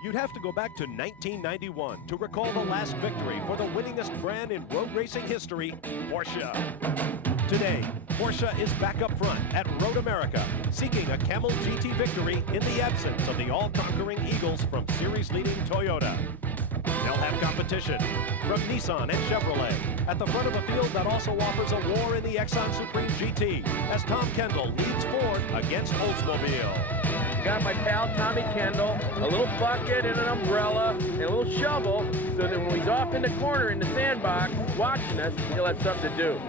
You'd have to go back to 1991 to recall the last victory for the winningest brand in road racing history, Porsche. Today, Porsche is back up front at Road America, seeking a Camel GT victory in the absence of the all-conquering Eagles from series-leading Toyota. They'll have competition from Nissan and Chevrolet at the front of a field that also offers a war in the Exxon Supreme GT as Tom Kendall leads Ford against Oldsmobile. Got my pal Tommy Kendall, a little bucket and an umbrella and a little shovel so that when he's off in the corner in the sandbox watching us, he'll have something to do.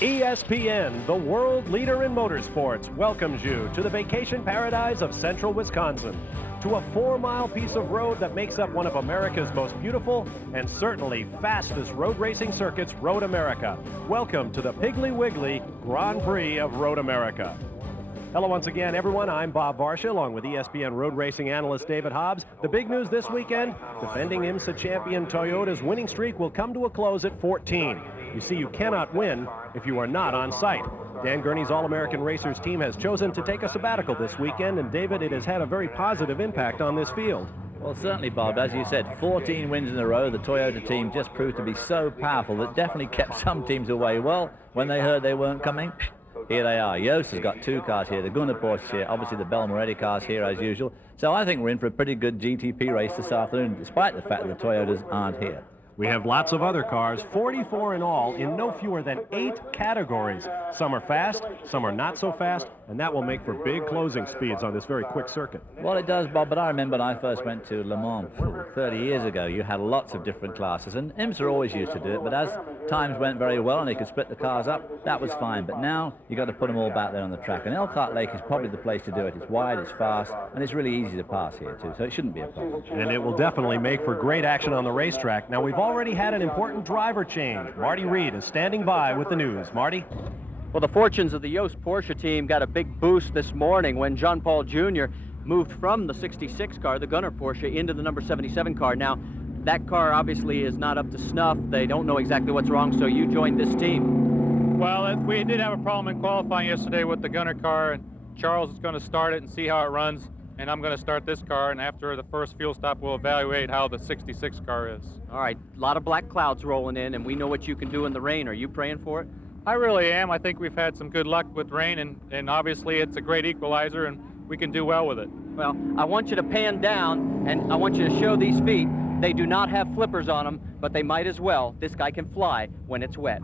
ESPN, the world leader in motorsports, welcomes you to the vacation paradise of central Wisconsin, to a 4-mile piece of road that makes up one of America's most beautiful and certainly fastest road racing circuits, Road America. Welcome to the Piggly Wiggly Grand Prix of Road America. Hello once again, everyone. I'm Bob Varsha, along with ESPN road racing analyst David Hobbs. The big news this weekend, defending IMSA champion Toyota's winning streak will come to a close at 14. You see, you cannot win if you are not on site. Dan Gurney's All-American Racers team has chosen to take a sabbatical this weekend, and David, it has had a very positive impact on this field. Well, certainly, Bob. As you said, 14 wins in a row. The Toyota team just proved to be so powerful that definitely kept some teams away. Well, when they heard they weren't coming, here they are. Yost has got 2 cars here. The Gunnar Porsche here. Obviously, the Bell Moretti cars here as usual. So I think we're in for a pretty good GTP race this afternoon, despite the fact that the Toyotas aren't here. We have lots of other cars, 44 in all, in no fewer than 8 categories. Some are fast, some are not so fast, and that will make for big closing speeds on this very quick circuit. Well, it does, Bob, but I remember when I first went to Le Mans 30 years ago, you had lots of different classes, and IMSA always used to do it, but as times went very well and they could split the cars up, that was fine. But now you've got to put them all back there on the track, and Elkhart Lake is probably the place to do it. It's wide, it's fast, and it's really easy to pass here, too, so it shouldn't be a problem. And it will definitely make for great action on the racetrack. Now, we've already had an important driver change. Marty Reed is standing by with the news. Marty? Well, the fortunes of the Yost Porsche team got a big boost this morning when John Paul Jr. moved from the 66 car, the Gunnar Porsche, into the number 77 car. Now, that car obviously is not up to snuff. They don't know exactly what's wrong, so you joined this team. Well, we did have a problem in qualifying yesterday with the Gunnar car, and Charles is going to start it and see how it runs, and I'm going to start this car, and after the first fuel stop, we'll evaluate how the 66 car is. All right, a lot of black clouds rolling in, and we know what you can do in the rain. Are you praying for it? I really am. I think we've had some good luck with rain, and obviously it's a great equalizer, and we can do well with it. Well, I want you to pan down, and I want you to show these feet. They do not have flippers on them, but they might as well. This guy can fly when it's wet.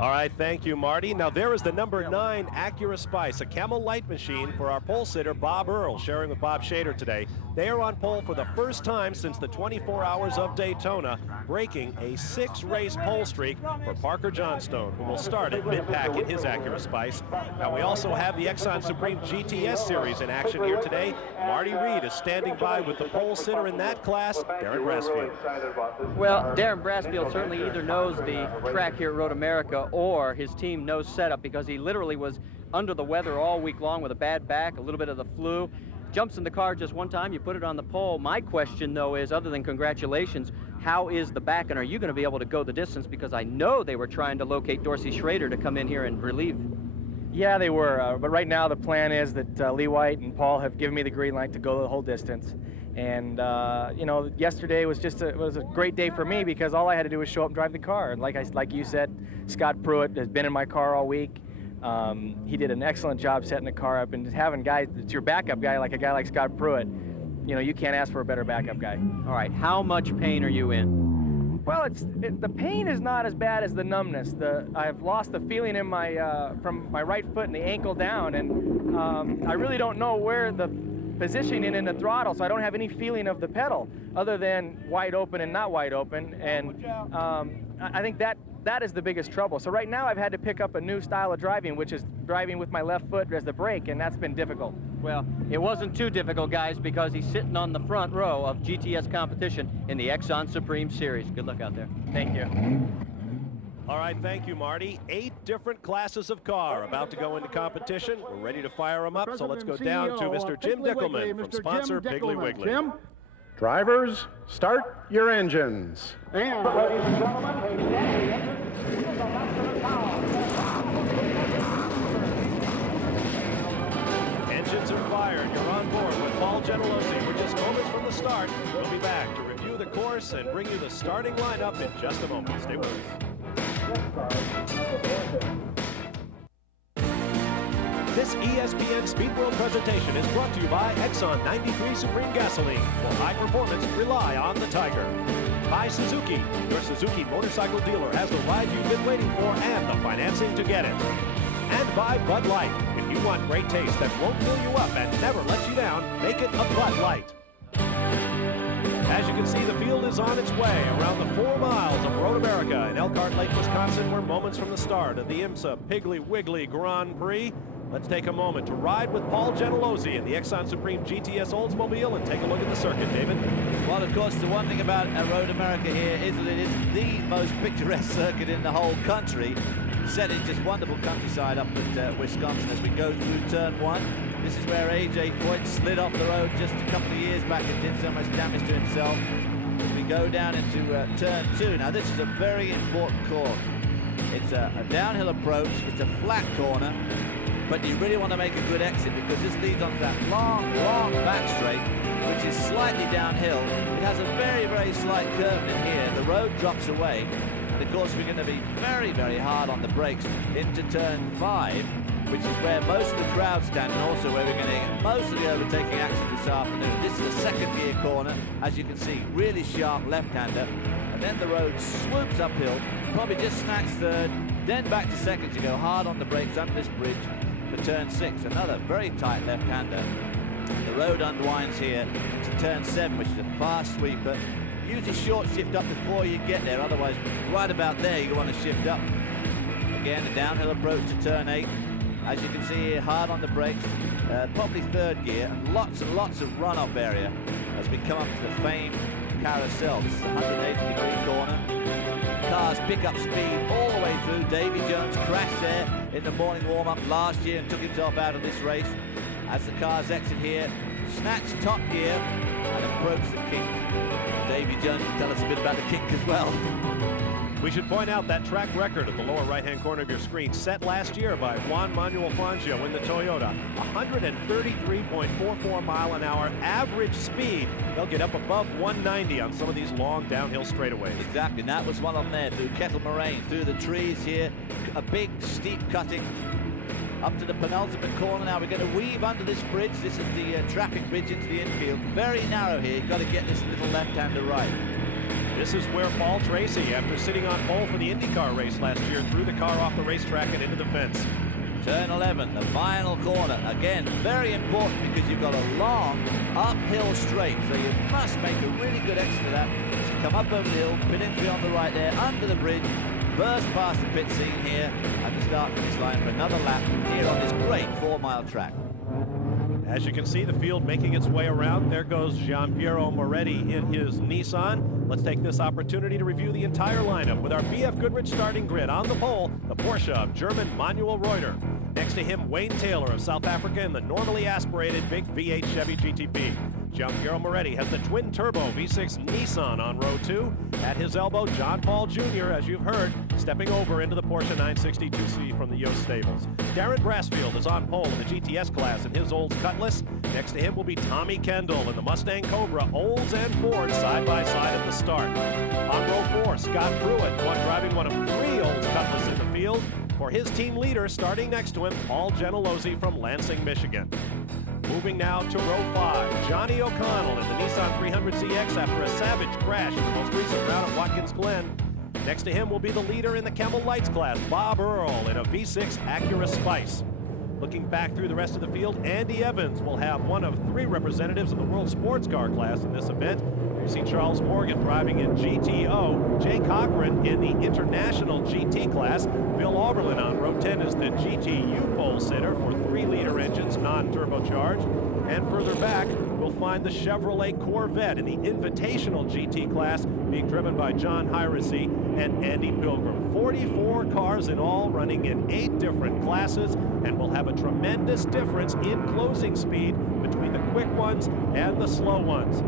All right, thank you, Marty. Now, there is the number 9 Acura Spice, a Camel Light machine for our pole sitter, Bob Earl, sharing with Bob Shader today. They are on pole for the first time since the 24 Hours of Daytona, breaking a 6-race pole streak for Parker Johnstone, who will start at mid-pack in his Acura Spice. Now, we also have the Exxon Supreme GTS Series in action here today. Marty Reed is standing by with the pole sitter in that class, Darren Brassfield. Well, Darren Brassfield certainly either knows the track here at Road America or his team knows setup, because he literally was under the weather all week long with a bad back, a little bit of the flu. Jumps in the car just one time, you put it on the pole. My question, though, is, other than congratulations, how is the back, and are you going to be able to go the distance? Because I know they were trying to locate Dorsey Schrader to come in here and relieve. Yeah, they were, but right now the plan is that Lee White and Paul have given me the green light to go the whole distance. And, you know, yesterday was just a great day for me, because all I had to do was show up and drive the car. And like you said, Scott Pruitt has been in my car all week. He did an excellent job setting the car up, and just having guys, it's your backup guy, like a guy like Scott Pruitt, you know, you can't ask for a better backup guy. All right, how much pain are you in? Well, the pain is not as bad as the numbness. I've lost the feeling in my from my right foot and the ankle down, and I really don't know where the positioning in the throttle, so I don't have any feeling of the pedal other than wide open and not wide open, and I think that is the biggest trouble. So right now I've had to pick up a new style of driving, which is driving with my left foot as the brake, and that's been difficult. Well, it wasn't too difficult, guys, because he's sitting on the front row of GTS competition in the Exxon Supreme Series. Good luck out there. Thank you. All right, thank you, Marty. 8 different classes of car about to go into competition. We're ready to fire them up, so let's go down to Mr. Jim Dickelman from sponsor Piggly Wiggly. Jim? Drivers, start your engines. And, ladies and gentlemen, engines are fired. You're on board with Paul Genelosi. We're just moments from the start. We'll be back to review the course and bring you the starting lineup in just a moment. Stay with us. This ESPN Speed World presentation is brought to you by Exxon 93 Supreme Gasoline. For high performance, rely on the Tiger. By Suzuki. Your Suzuki motorcycle dealer has the ride you've been waiting for and the financing to get it. And by Bud Light. If you want great taste that won't fill you up and never let you down, make it a Bud Light. As you can see, the field is on its way around the 4 miles of Road America in Elkhart Lake, Wisconsin. We're moments from the start of the IMSA Piggly Wiggly Grand Prix. Let's take a moment to ride with Paul Genelosi in the Exxon Supreme GTS Oldsmobile and take a look at the circuit, David. Well, of course, the one thing about Road America here is that it is the most picturesque circuit in the whole country. Set in just wonderful countryside up at Wisconsin as we go through turn 1. This is where A.J. Foyt slid off the road just a couple of years back and did so much damage to himself. As we go down into turn 2. Now, this is a very important corner. It's a downhill approach. It's a flat corner. But you really want to make a good exit because this leads onto that long back straight, which is slightly downhill. It has a very, very slight curve in here. The road drops away. And of course, we're going to be very, very hard on the brakes into turn 5, which is where most of the crowd stand and also where we're going to get most of the overtaking action this afternoon. This is a second gear corner, as you can see, really sharp left-hander. And then the road swoops uphill, probably just snatch third, then back to second to go hard on the brakes under this bridge. For turn 6, another very tight left-hander. The road unwinds here to turn 7, which is a fast sweeper. Use a short shift up before you get there, otherwise right about there you want to shift up. Again, a downhill approach to turn 8. As you can see here, hard on the brakes, probably third gear, and lots of runoff area as we come up to the famed carousel. This is a 180-degree corner. Cars pick up speed all the way through. Davy Jones crashed there in the morning warm-up last year and took himself out of this race. As the cars exit here, snatch top gear and approach the kink. Davy Jones can tell us a bit about the kink as well. We should point out that track record at the lower right-hand corner of your screen, set last year by Juan Manuel Fangio in the Toyota. 133.44 mile an hour average speed. They'll get up above 190 on some of these long downhill straightaways. Exactly, and that was one on there through Kettle Moraine, through the trees here. A big, steep cutting up to the penultimate corner. Now we're going to weave under this bridge. This is the traffic bridge into the infield. Very narrow here. You've got to get this little left-hander right. This is where Paul Tracy, after sitting on pole for the IndyCar race last year, threw the car off the racetrack and into the fence. Turn 11, the final corner. Again, very important because you've got a long uphill straight, so you must make a really good exit of that. So come up over the hill, pit entry on the right there, under the bridge, burst past the pit scene here, and the start-finish line for another lap here on this great 4-mile track. As you can see, the field making its way around. There goes Giampiero Moretti in his Nissan. Let's take this opportunity to review the entire lineup with our BF Goodrich starting grid. On the pole, the Porsche of German Manuel Reuter. Next to him, Wayne Taylor of South Africa in the normally aspirated big V8 Chevy GTP. Giampiero Moretti has the twin-turbo V6 Nissan on row 2. At his elbow, John Paul Jr., as you've heard, stepping over into the Porsche 962C from the Yost stables. Darren Brassfield is on pole in the GTS class in his Olds Cutlass. Next to him will be Tommy Kendall in the Mustang Cobra, Olds and Ford side by side at the start. On row 4, Scott Pruitt, driving one of 3 Olds Cutlass in the field. For his team leader, starting next to him, Paul Genelosi from Lansing, Michigan. Moving now to row 5, Johnny O'Connell in the Nissan 300ZX after a savage crash in the most recent round at Watkins Glen. Next to him will be the leader in the Camel Lights class, Bob Earl in a V6 Acura Spice. Looking back through the rest of the field, Andy Evans will have one of 3 representatives of the World Sports Car class in this event. You see Charles Morgan driving in GTO, Jay Cochran in the International GT class. Bill Auberlin on row 10 is the GTU pole sitter for 3-liter engines, non-turbocharged. And further back, we'll you'll find the Chevrolet Corvette in the Invitational GT class being driven by John Hiracy and Andy Pilgrim. 44 cars in all, running in 8 different classes, and will have a tremendous difference in closing speed between the quick ones and the slow ones.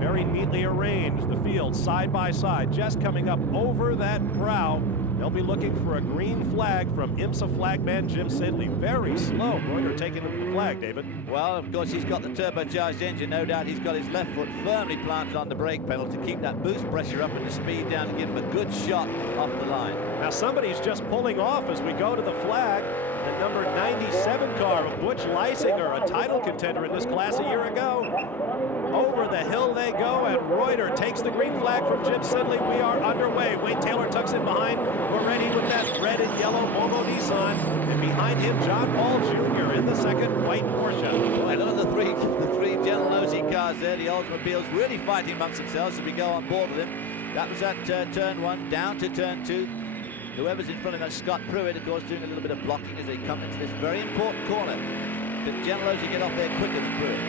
Very neatly arranged, the field side by side, just coming up over that brow. They'll be looking for a green flag from IMSA flagman Jim Sidley. Very slow. Reuter taking him to the flag, David. Well, of course, he's got the turbocharged engine. No doubt he's got his left foot firmly planted on the brake pedal to keep that boost pressure up and the speed down to give him a good shot off the line. Now somebody's just pulling off as we go to the flag. The number 97 car of Butch Leisinger, a title contender in this class a year ago. Over the hill they go, and Reuter takes the green flag from Jim Sidley. We are underway. Wayne Taylor tucks in behind. We're ready with that red and yellow Momo Nissan. And behind him, John Paul Jr. in the second white Porsche. Well, look at the three General cars there. The Oldsmobiles really fighting amongst themselves as we go on board with him. That was at turn 1, down to turn 2. Whoever's in front of that, Scott Pruitt, of course, doing a little bit of blocking as they come into this very important corner. The General get off there quicker than Pruitt.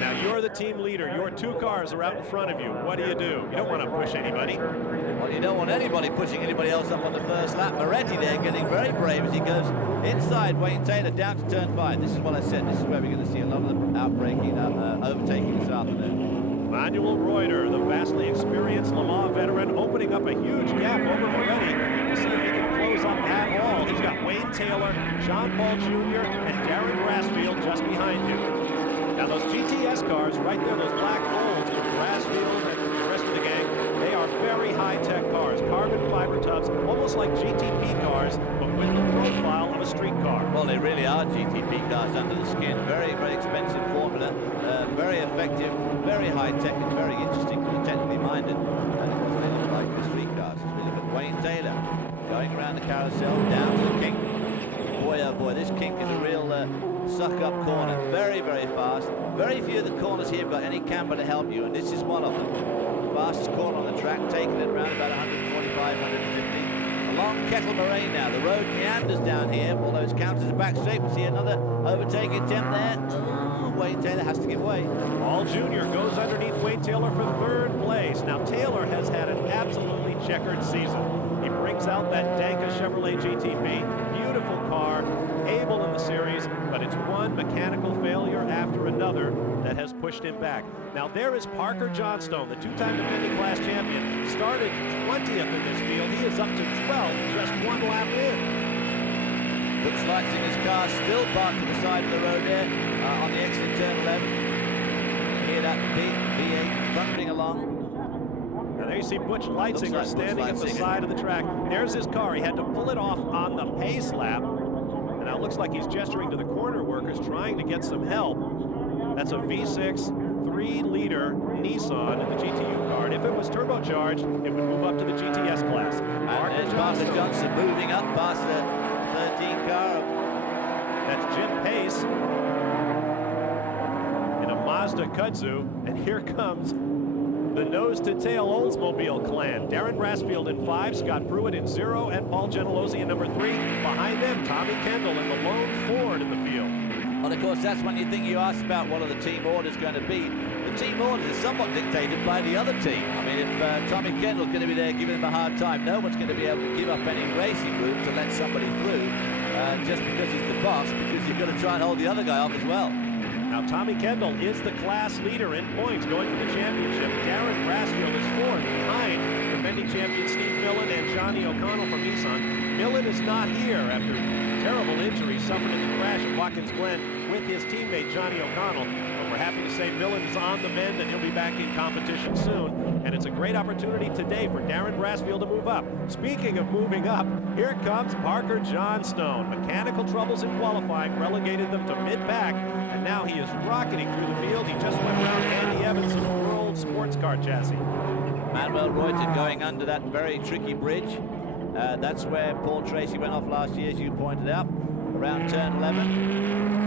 Now you're the team leader. Your 2 cars are out in front of you. What do? You don't want to push anybody. Well, you don't want anybody pushing anybody else up on the first lap. Moretti there getting very brave as he goes inside Wayne Taylor down to turn 5. This is what I said. This is where we're going to see a lot of the outbraking, overtaking this afternoon. Manuel Reuter, the vastly experienced Le Mans veteran, opening up a huge gap over Moretti to see if he can close up at all. He's got Wayne Taylor, John Paul Jr., and Darren Brasfield just behind him. Now those GTS cars right there, those black olds with Brasfield and the rest of the gang, they are very high-tech cars. Carbon fiber tubs, almost like GTP cars, but with the profile of a street car. Well, they really are GTP cars under the skin. Very, very expensive formula, very effective, very high-tech, and very interesting for the technically minded. And of course, they look like the street cars. As we look at Wayne Taylor going around the carousel, down to the kink. Boy, oh boy, this kink is a real suck-up corner. Very, very fast. Very few of the corners here have got any camber to help you, and this is one of them. The fastest corner on the track, taking it around about 145, 150. Along Kettle Moraine now. The road meanders down here, although it's counted as a back straight. We see another overtaking attempt there. Oh, Wayne Taylor has to give way. Paul Jr. goes underneath Wayne Taylor for 3rd place. Now, Taylor has had an absolutely checkered season. He brings out that Danka Chevrolet GTB. Beautiful car, able in the series, but it's one mechanical failure after another that has pushed him back. Now there is Parker Johnstone, the 2-time defending class champion, started 20th in this field. He is up to 12th, just 1 lap in. Looks like his car still parked to the side of the road there on the exit turn 11. You hear that big V8 thundering along. Now there you see Butch Leisinger standing at the side of the track. There's his car. He had to pull it off on the pace lap. And now it looks like he's gesturing to the corner workers, trying to get some help. That's a V6 3-liter Nissan in the GTU car. And if it was turbocharged, it would move up to the GTS class. And there's Parker Johnson moving up past the 13 car. That's Jim Pace in a Mazda Kudzu. And here comes the nose-to-tail Oldsmobile clan. Darren Brasfield in 5, Scott Pruitt in 0, and Paul Gentilozzi in number 3. Behind them, Tommy Kendall in the lone Ford in the field. Well, of course, that's one thing you asked about, what are the team orders going to be. The team orders is somewhat dictated by the other team. I mean, if Tommy Kendall's going to be there giving him a hard time, no one's going to be able to give up any racing room to let somebody through just because he's the boss, because you've got to try and hold the other guy off as well. Now, Tommy Kendall is the class leader in points going for the championship. Darren Brasfield is 4th behind defending champion Steve Millen and Johnny O'Connell from Nissan. Millen is not here after terrible injuries suffered in the crash at Watkins Glen with his teammate Johnny O'Connell. But we're happy to say Millen is on the mend and he'll be back in competition soon. And it's a great opportunity today for Darren Brasfield to move up. Speaking of moving up, here comes Parker Johnstone. Mechanical troubles in qualifying relegated them to mid-pack, and now he is rocketing through the field. He just went around Andy Evans' World Sports Car chassis. Manuel Reuter going under that very tricky bridge. That's where Paul Tracy went off last year, as you pointed out, around turn 11.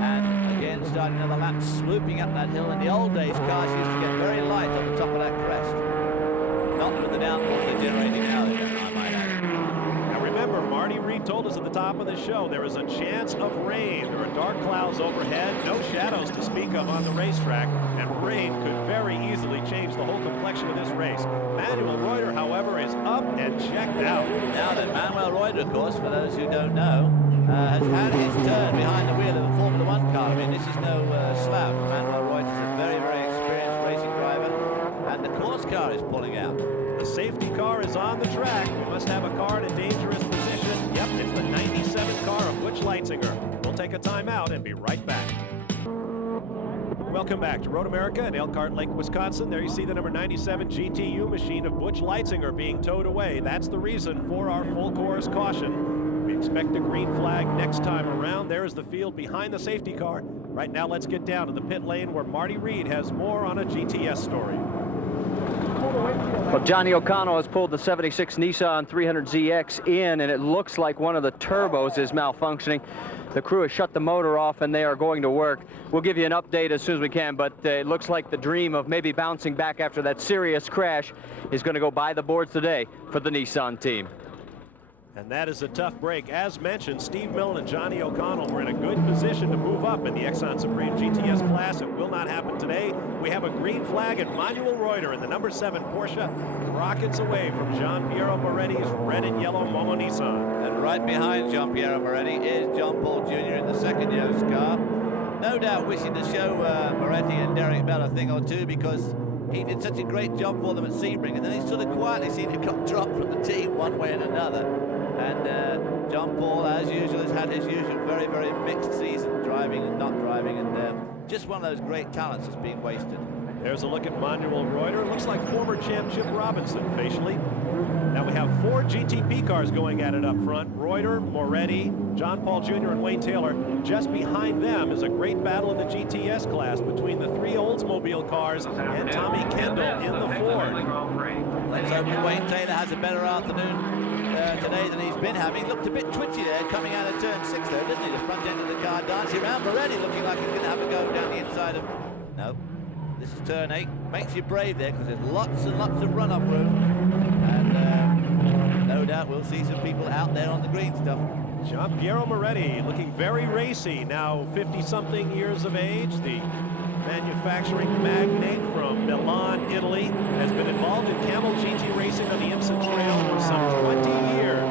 And again, starting another lap, swooping up that hill. In the old days, cars used to get very light on the top of that crest. Not with the downforce they're generating now, I might add. Now remember, Marty Reed Steve told us at the top of the show there is a chance of rain. There are dark clouds overhead, no shadows to speak of on the racetrack, and rain could very easily change the whole complexion of this race. Manuel Reuter, however, is up and checked out. Now that Manuel Reuter, of course, for those who don't know, has had his turn behind the wheel of a Formula One car. I mean, this is no slouch. Manuel Reuter is a very, very experienced racing driver, and the course car is pulling out. The safety car is on the track. We must have a car in a dangerous position. Yep, it's the 97 car of Butch Leitzinger. We'll take a timeout and be right back. Welcome back to Road America in Elkhart Lake, Wisconsin. There you see the number 97 GTU machine of Butch Leitzinger being towed away. That's the reason for our full course caution. We expect a green flag next time around. There is the field behind the safety car. Right now, let's get down to the pit lane where Marty Reed has more on a GTS story. Well, Johnny O'Connell has pulled the 76 Nissan 300ZX in, and it looks like one of the turbos is malfunctioning. The crew has shut the motor off, and they are going to work. We'll give you an update as soon as we can, but it looks like the dream of maybe bouncing back after that serious crash is going to go by the boards today for the Nissan team. And that is a tough break. As mentioned, Steve Millen and Johnny O'Connell were in a good position to move up in the Exxon Supreme GTS class. It will not happen today. We have a green flag, and Manuel Reuter in the number 7 Porsche rockets away from Gian-Piero Moretti's red and yellow Momo Nissan. And right behind Gian-Piero Moretti is John Paul Jr. in the second Yost car. No doubt wishing to show Moretti and Derek Bell a thing or two, because he did such a great job for them at Sebring, and then he sort of quietly seen it got dropped from the team one way and another. And John Paul, as usual, has had his usual very, very mixed season, driving and not driving, and just one of those great talents that's being wasted. There's a look at Manuel Reuter. Looks like former champ Chip Robinson facially. Now we have 4 GTP cars going at it up front. Reuter, Moretti, John Paul Jr. and Wayne Taylor. Just behind them is a great battle in the GTS class between the 3 Oldsmobile cars and Tommy Kendall in the Ford. Let's hope that Wayne Taylor has a better afternoon today than he's been having. Looked a bit twitchy there coming out of turn 6 though, didn't he? The front end of the car dancing around. Moretti looking like he's going to have a go down the inside of... No, this is turn 8. Makes you brave there because there's lots and lots of run-up room. And no doubt we'll see some people out there on the green stuff. Gian-Piero Moretti looking very racy, now 50-something years of age. The manufacturing magnate from Milan, Italy, has been involved in Camel GT racing on the IMSA Trail for some 20 years.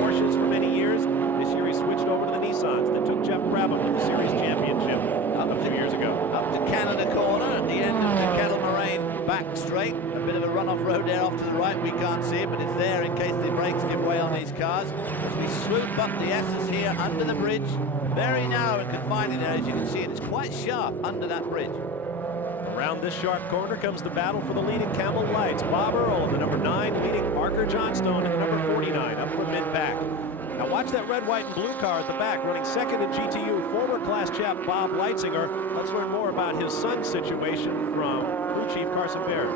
Porsches for many years. This year he switched over to the Nissans that took Jeff Brabham to the series championship a few years ago. Up to Canada corner at the end of the Kettle Moraine back straight. A bit of a run-off road there off to the right. We can't see it, but it's there in case the brakes give way on these cars. As we swoop up the S's here under the bridge. Very narrow and confining there, as you can see, and it's quite sharp under that bridge. Around this sharp corner comes the battle for the lead in Camel Lights. Bob Earl in the number 9 leading Parker Johnstone in the number 49 up from mid-pack. Now watch that red, white, and blue car at the back running second in GTU, former class chap Bob Leitzinger. Let's learn more about his son's situation from crew chief Carson Baird.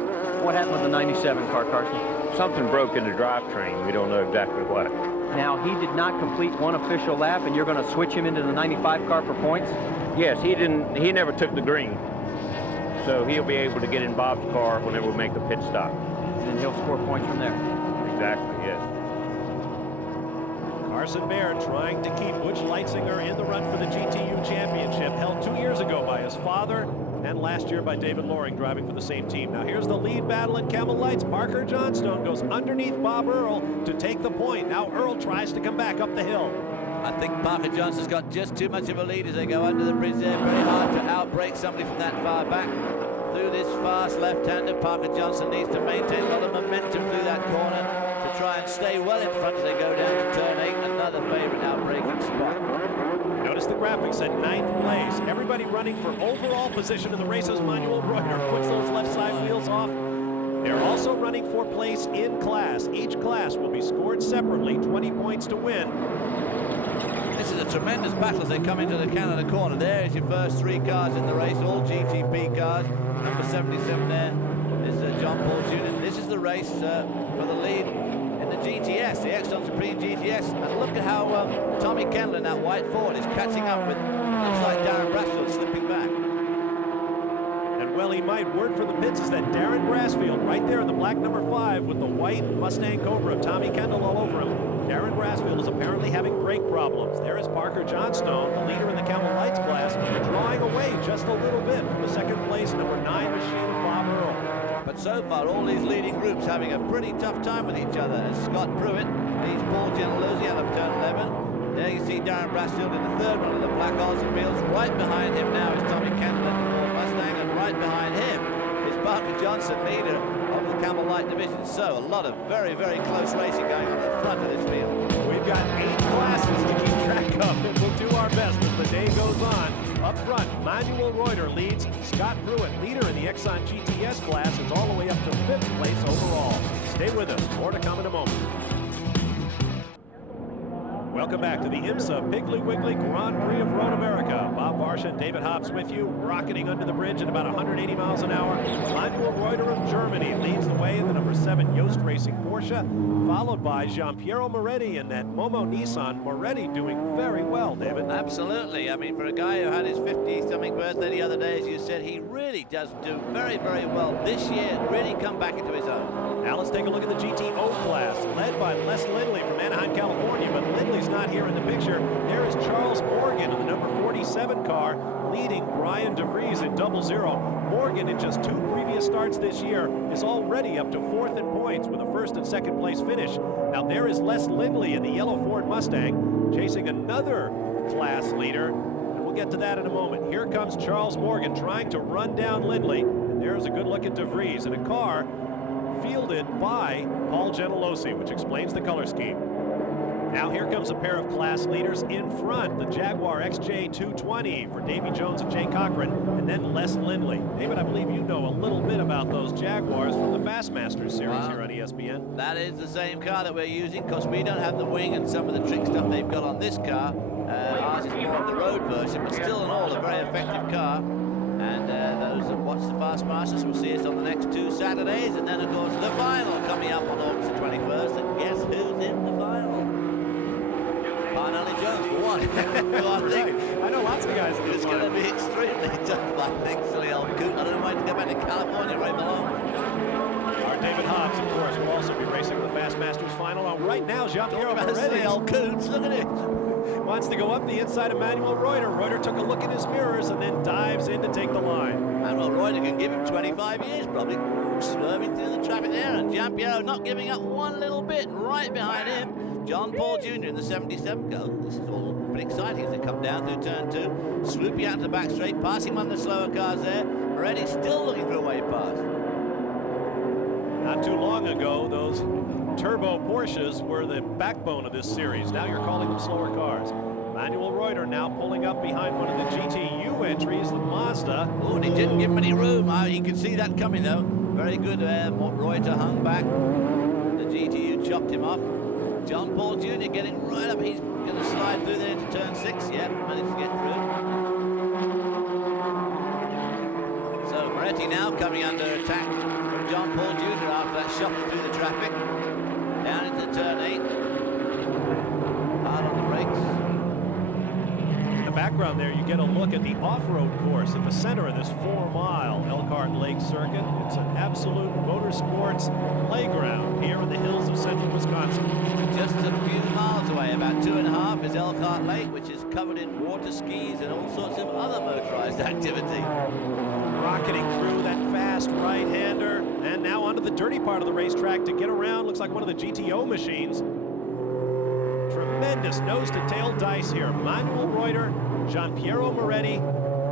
What happened with the 97 car, Carson? Something broke in the drivetrain. We don't know exactly what. Now, he did not complete one official lap, and you're going to switch him into the 95 car for points? Yes, he never took the green. So he'll be able to get in Bob's car whenever we make a pit stop. And then he'll score points from there. Exactly, yes. Carson Baird trying to keep Butch Leitzinger in the run for the GTU championship, held 2 years ago by his father and last year by David Loring driving for the same team. Now here's the lead battle in Camel Lights. Parker Johnstone goes underneath Bob Earl to take the point. Now Earl tries to come back up the hill. I think Parker Johnson's got just too much of a lead as they go under the bridge there. Very hard to outbrake somebody from that far back. Through this fast left-hander, Parker Johnson needs to maintain a lot of momentum through that corner to try and stay well in front as they go down to turn 8. Another favorite outbreaking spot. Notice the graphics at 9th place. Everybody running for overall position in the race as Manuel Reuter puts those left side wheels off. They're also running for place in class. Each class will be scored separately, 20 points to win. This is a tremendous battle as they come into the Canada corner. There is your first 3 cars in the race, all GTP cars. Number 77 there is John Paul Jr. This is the race for the lead in the GTS, the Exxon Supreme GTS. And look at how Tommy Kendall in that white Ford is catching up with, looks like Darren Brasfield slipping back. And well, he might. Word for the pits is that Darren Brasfield right there in the black number 5 with the white Mustang Cobra of Tommy Kendall all over him. Darren Brassfield is apparently having brake problems. There is Parker Johnstone, the leader in the Camel Lights class, drawing away just a little bit from the second place, number 9 machine of Bob Earl. But so far, all these leading groups having a pretty tough time with each other, as Scott Pruitt leads Paul Gentilozzi out of turn 11. There you see Darren Brassfield in the third one of the Black Olsen wheels. Right behind him now is Tommy Kendall in the Ford Mustang, and right behind him is Parker Johnson, leader of the Camel Light division. So a lot of very, very close racing going on at the front of this field. We've got 8 classes to keep track of, and we'll do our best as the day goes on. Up front, Manuel Reuter leads. Scott Pruitt, leader in the Exxon GTS class, is all the way up to 5th place overall. Stay with us. More to come in a moment. Welcome back to the IMSA Piggly Wiggly Grand Prix of Road America. Bob Varsha and David Hobbs with you, rocketing under the bridge at about 180 miles an hour. Manuel Reuter of Germany leads the way in the number 7 Yost Racing Porsche, followed by Giampiero Moretti in that Momo Nissan. Moretti doing very well, David. Absolutely. I mean, for a guy who had his 50-something birthday the other day, as you said, he really does do very, very well this year, really come back into his own. Now let's take a look at the GTO class, led by Les Lindley from Anaheim, California, but Lindley's not here in the picture. There is Charles Morgan in the number 47 car, leading Brian DeVries in 00. Morgan, in just 2 previous starts this year, is already up to 4th in points with a 1st and 2nd place finish. Now there is Les Lindley in the yellow Ford Mustang, chasing another class leader, and we'll get to that in a moment. Here comes Charles Morgan trying to run down Lindley, and there's a good look at DeVries in a car fielded by Paul Gentilozzi, which explains the color scheme. Now here comes a pair of class leaders in front, the Jaguar XJ220 for Davy Jones and Jay Cochran, and then Les Lindley. David, I believe you know a little bit about those Jaguars from the Bassmasters series here on ESPN. That is the same car that we're using, because we don't have the wing and some of the trick stuff they've got on this car. Ours is more of the road version, but still in all a very effective car. And those that watch the Fastmasters will see us on the next 2 Saturdays, and then of course the final coming up on August the 21st. And guess who's in the final? Parnelli Jones for one. Who I think I know lots of guys in this it's going to be extremely tough. I think silly old coot. I don't know why he can go back to California where he belongs. Our David Hobbs, of course, will also be racing the Fastmasters final. Right now, Giampiero Moretti, silly old coots, look at it. Wants to go up the inside of Manuel Reuter. Reuter took a look in his mirrors and then dives in to take the line. Manuel Reuter can give him 25 years probably. Swerving through the traffic there, and Giampiero not giving up one little bit. Right behind him, John Paul Jr. in the 77 go. This is all pretty exciting as they come down through turn 2, swooping out to the back straight, passing one of the slower cars there. Moretti still looking for a way past. Not too long ago, those turbo Porsches were the backbone of this series. Now you're calling them slower cars. Manuel Reuter now pulling up behind one of the GTU entries, the Mazda. Oh, and he didn't give him any room. You could see that coming though. Very good. Reuter hung back. The GTU chopped him off. John Paul Jr. getting right up. He's going to slide through there into turn 6. Yeah, managed to get through. So Moretti now coming under attack from John Paul Jr. after that shuffle through the traffic. Down into turn 8. Hard on the brakes. In the background there, you get a look at the off-road course at the center of this 4-mile Elkhart Lake Circuit. It's an absolute motorsports playground here in the hills of central Wisconsin. Just a few miles away, about 2.5, is Elkhart Lake, which is covered in water skis and all sorts of other motorized activity. Rocketing through that fast right-hander, and now onto the dirty part of the racetrack to get around. Looks like one of the GTO machines. Tremendous nose-to-tail dice here. Manuel Reuter, Giampiero Moretti,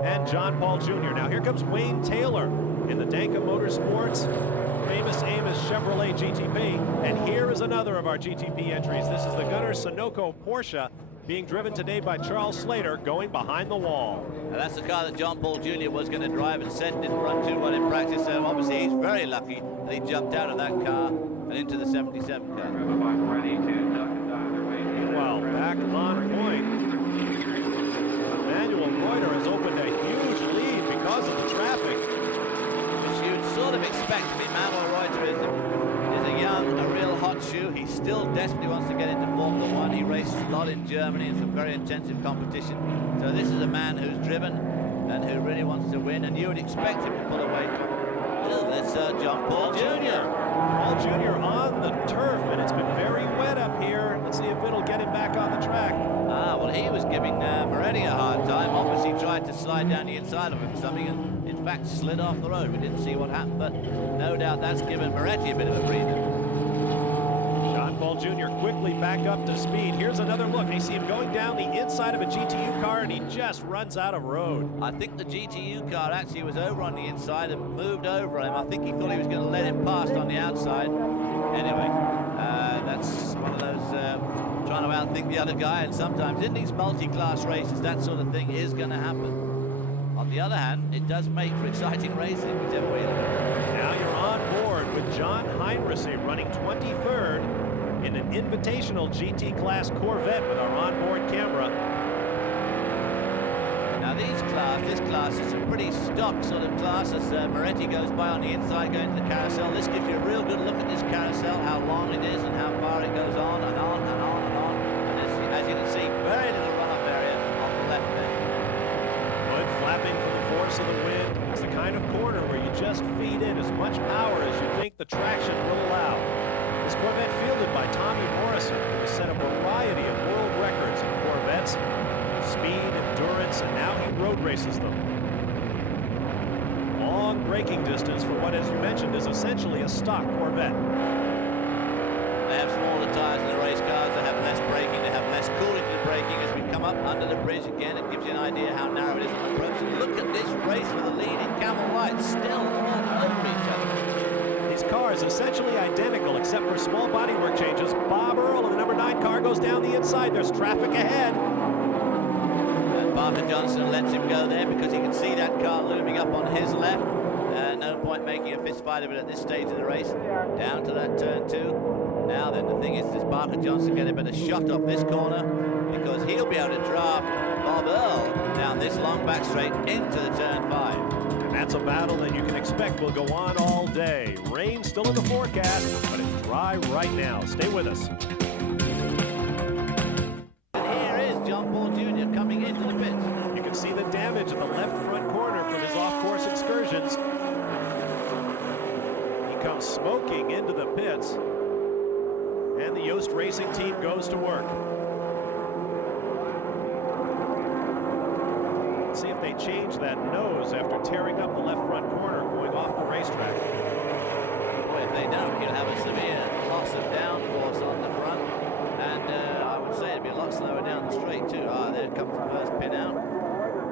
and John Paul Jr. Now here comes Wayne Taylor in the Danka Motorsports famous Amos Chevrolet GTP. And here is another of our GTP entries. This is the Gunnar Sunoco Porsche, being driven today by Charles Slater, going behind the wall. Now that's the car that John Paul Jr. was going to drive and said didn't run too well in practice, so obviously he's very lucky that he jumped out of that car and into the 77 car. Meanwhile, back on point, Manuel Reuter has opened a huge lead because of the traffic. Which you'd sort of expect. I mean, Manuel Reuter is a young, a real hot shoe. He still desperately wants to get into Formula 1. He raced a lot in Germany in some very intensive competition. So this is a man who's driven and who really wants to win, and you would expect him to pull away from that's John Paul Jr. Paul Jr. on the turf, and it's been very wet up here. Let's see if track. Well, he was giving Moretti a hard time. Obviously tried to slide down the inside of him something, and in fact slid off the road. We didn't see what happened, but no doubt that's given Moretti a bit of a breather. John Paul Jr. quickly back up to speed. Here's another look. You see him going down the inside of a GTU car, and he just runs out of road. I think the GTU car actually was over on the inside and moved over him. I think he thought he was going to let him past on the outside. Anyway, that's one of those trying to outthink the other guy, and sometimes in these multi-class races, that sort of thing is going to happen. On the other hand, it does make for exciting racing, whichever way you look at it. Now you're on board with John Heinrichs running 23rd in an invitational GT class Corvette with our onboard camera. Now this class is a pretty stock sort of class as Moretti goes by on the inside going to the carousel. This gives you a real good look at this carousel, how long it is and how far it goes on and on and on and on. And as you can see, very little run-up area on the left there. Hood flapping from the force of the wind. It's the kind of corner where you just feed in as much power as you think the traction will allow. This Corvette fielded by Tommy Morrison, who has set a variety of world records in Corvettes, speed, endurance, and now he road races them. Long braking distance for what, as you mentioned, is essentially a stock Corvette. They have smaller tires in the race cars, they have less braking, they have less cooling to the braking. As we come up under the bridge again, it gives you an idea how narrow it is on the approach. And look at this race for the lead in Camel Light, still all over each other. These cars essentially identical except for small bodywork changes. Bob Earl in the number 9 car goes down the inside. There's traffic ahead. And Parker Johnson lets him go there because he can see that car looming up on his left. No point making a fist fight of it at this stage of the race. Down to that turn 2. Now then, the thing is, does Parker Johnson get a better shot off this corner? Because he'll be able to draft Bob Earl down this long back straight into the turn 5. And that's a battle that you can expect will go on all day. Rain still in the forecast, but it's dry right now. Stay with us. And here is John Paul Jr. coming into the pits. You can see the damage in the left front corner from his off-course excursions. He comes smoking into the pits, and the Yost Racing team goes to work. See if they change that nose after tearing up the left front corner going off the racetrack. Boy, if they don't, he'll have a severe loss of downforce on the front, and I would say it'd be a lot slower down the straight too. There comes the first pin out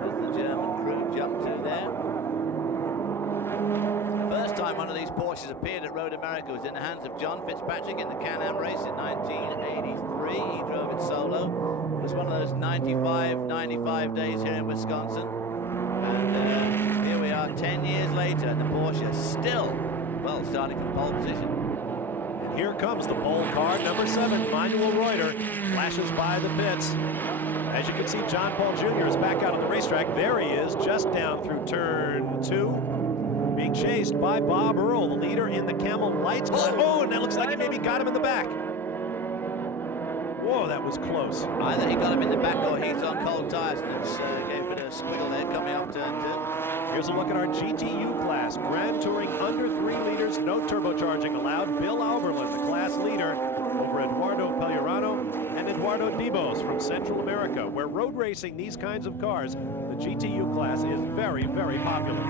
as the German crew jump to there. First time one of these Porsches appeared at Road America was in the hands of John Fitzpatrick in the Can-Am race in 1983. He drove it solo. It was one of those 95 days here in Wisconsin. And here we are 10 years later, and the Porsche still, well, starting from pole position. And here comes the pole car, number 7, Manuel Reuter, flashes by the pits. As you can see, John Paul Jr. is back out on the racetrack. There he is, just down through turn 2. Being chased by Bob Earl, the leader in the Camel Lights. Oh, and that looks like he maybe got him in the back. Whoa, that was close. Either he got him in the back or he's on cold tires, and it's gave a bit of a squiggle there coming up turn 2. Here's a look at our GTU class. Grand Touring under 3 liters, no turbocharging allowed. Bill Alberlin, the class leader, over Eduardo Pellerano and Eduardo Dibos from Central America. Where road racing these kinds of cars, the GTU class is very, very popular.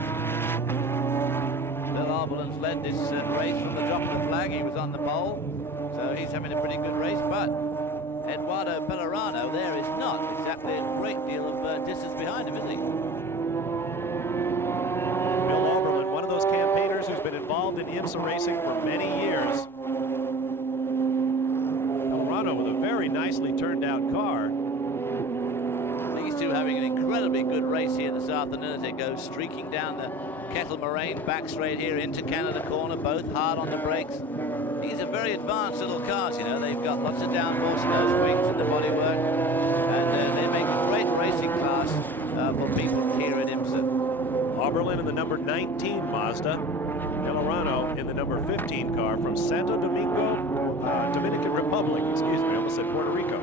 Bill Alberlin's led this race from the drop of the flag. He was on the pole, so he's having a pretty good race, but Eduardo Pellerano there is not exactly a great deal of distance behind him, is he? Bill Alberlin, one of those campaigners who's been involved in IMSA racing for many years. Pellerano with a very nicely turned out car. These two having an incredibly good race here this afternoon as they go streaking down the Kettle Moraine back straight here into Canada Corner, both hard on the brakes. These are very advanced little cars, you know. They've got lots of downforce in those wings and the bodywork, and they make a great racing class for people here at IMSA. Alberlin in the number 19 Mazda, Pellerano in the number 15 car from Santo Domingo, Dominican Republic, excuse me, I almost said Puerto Rico.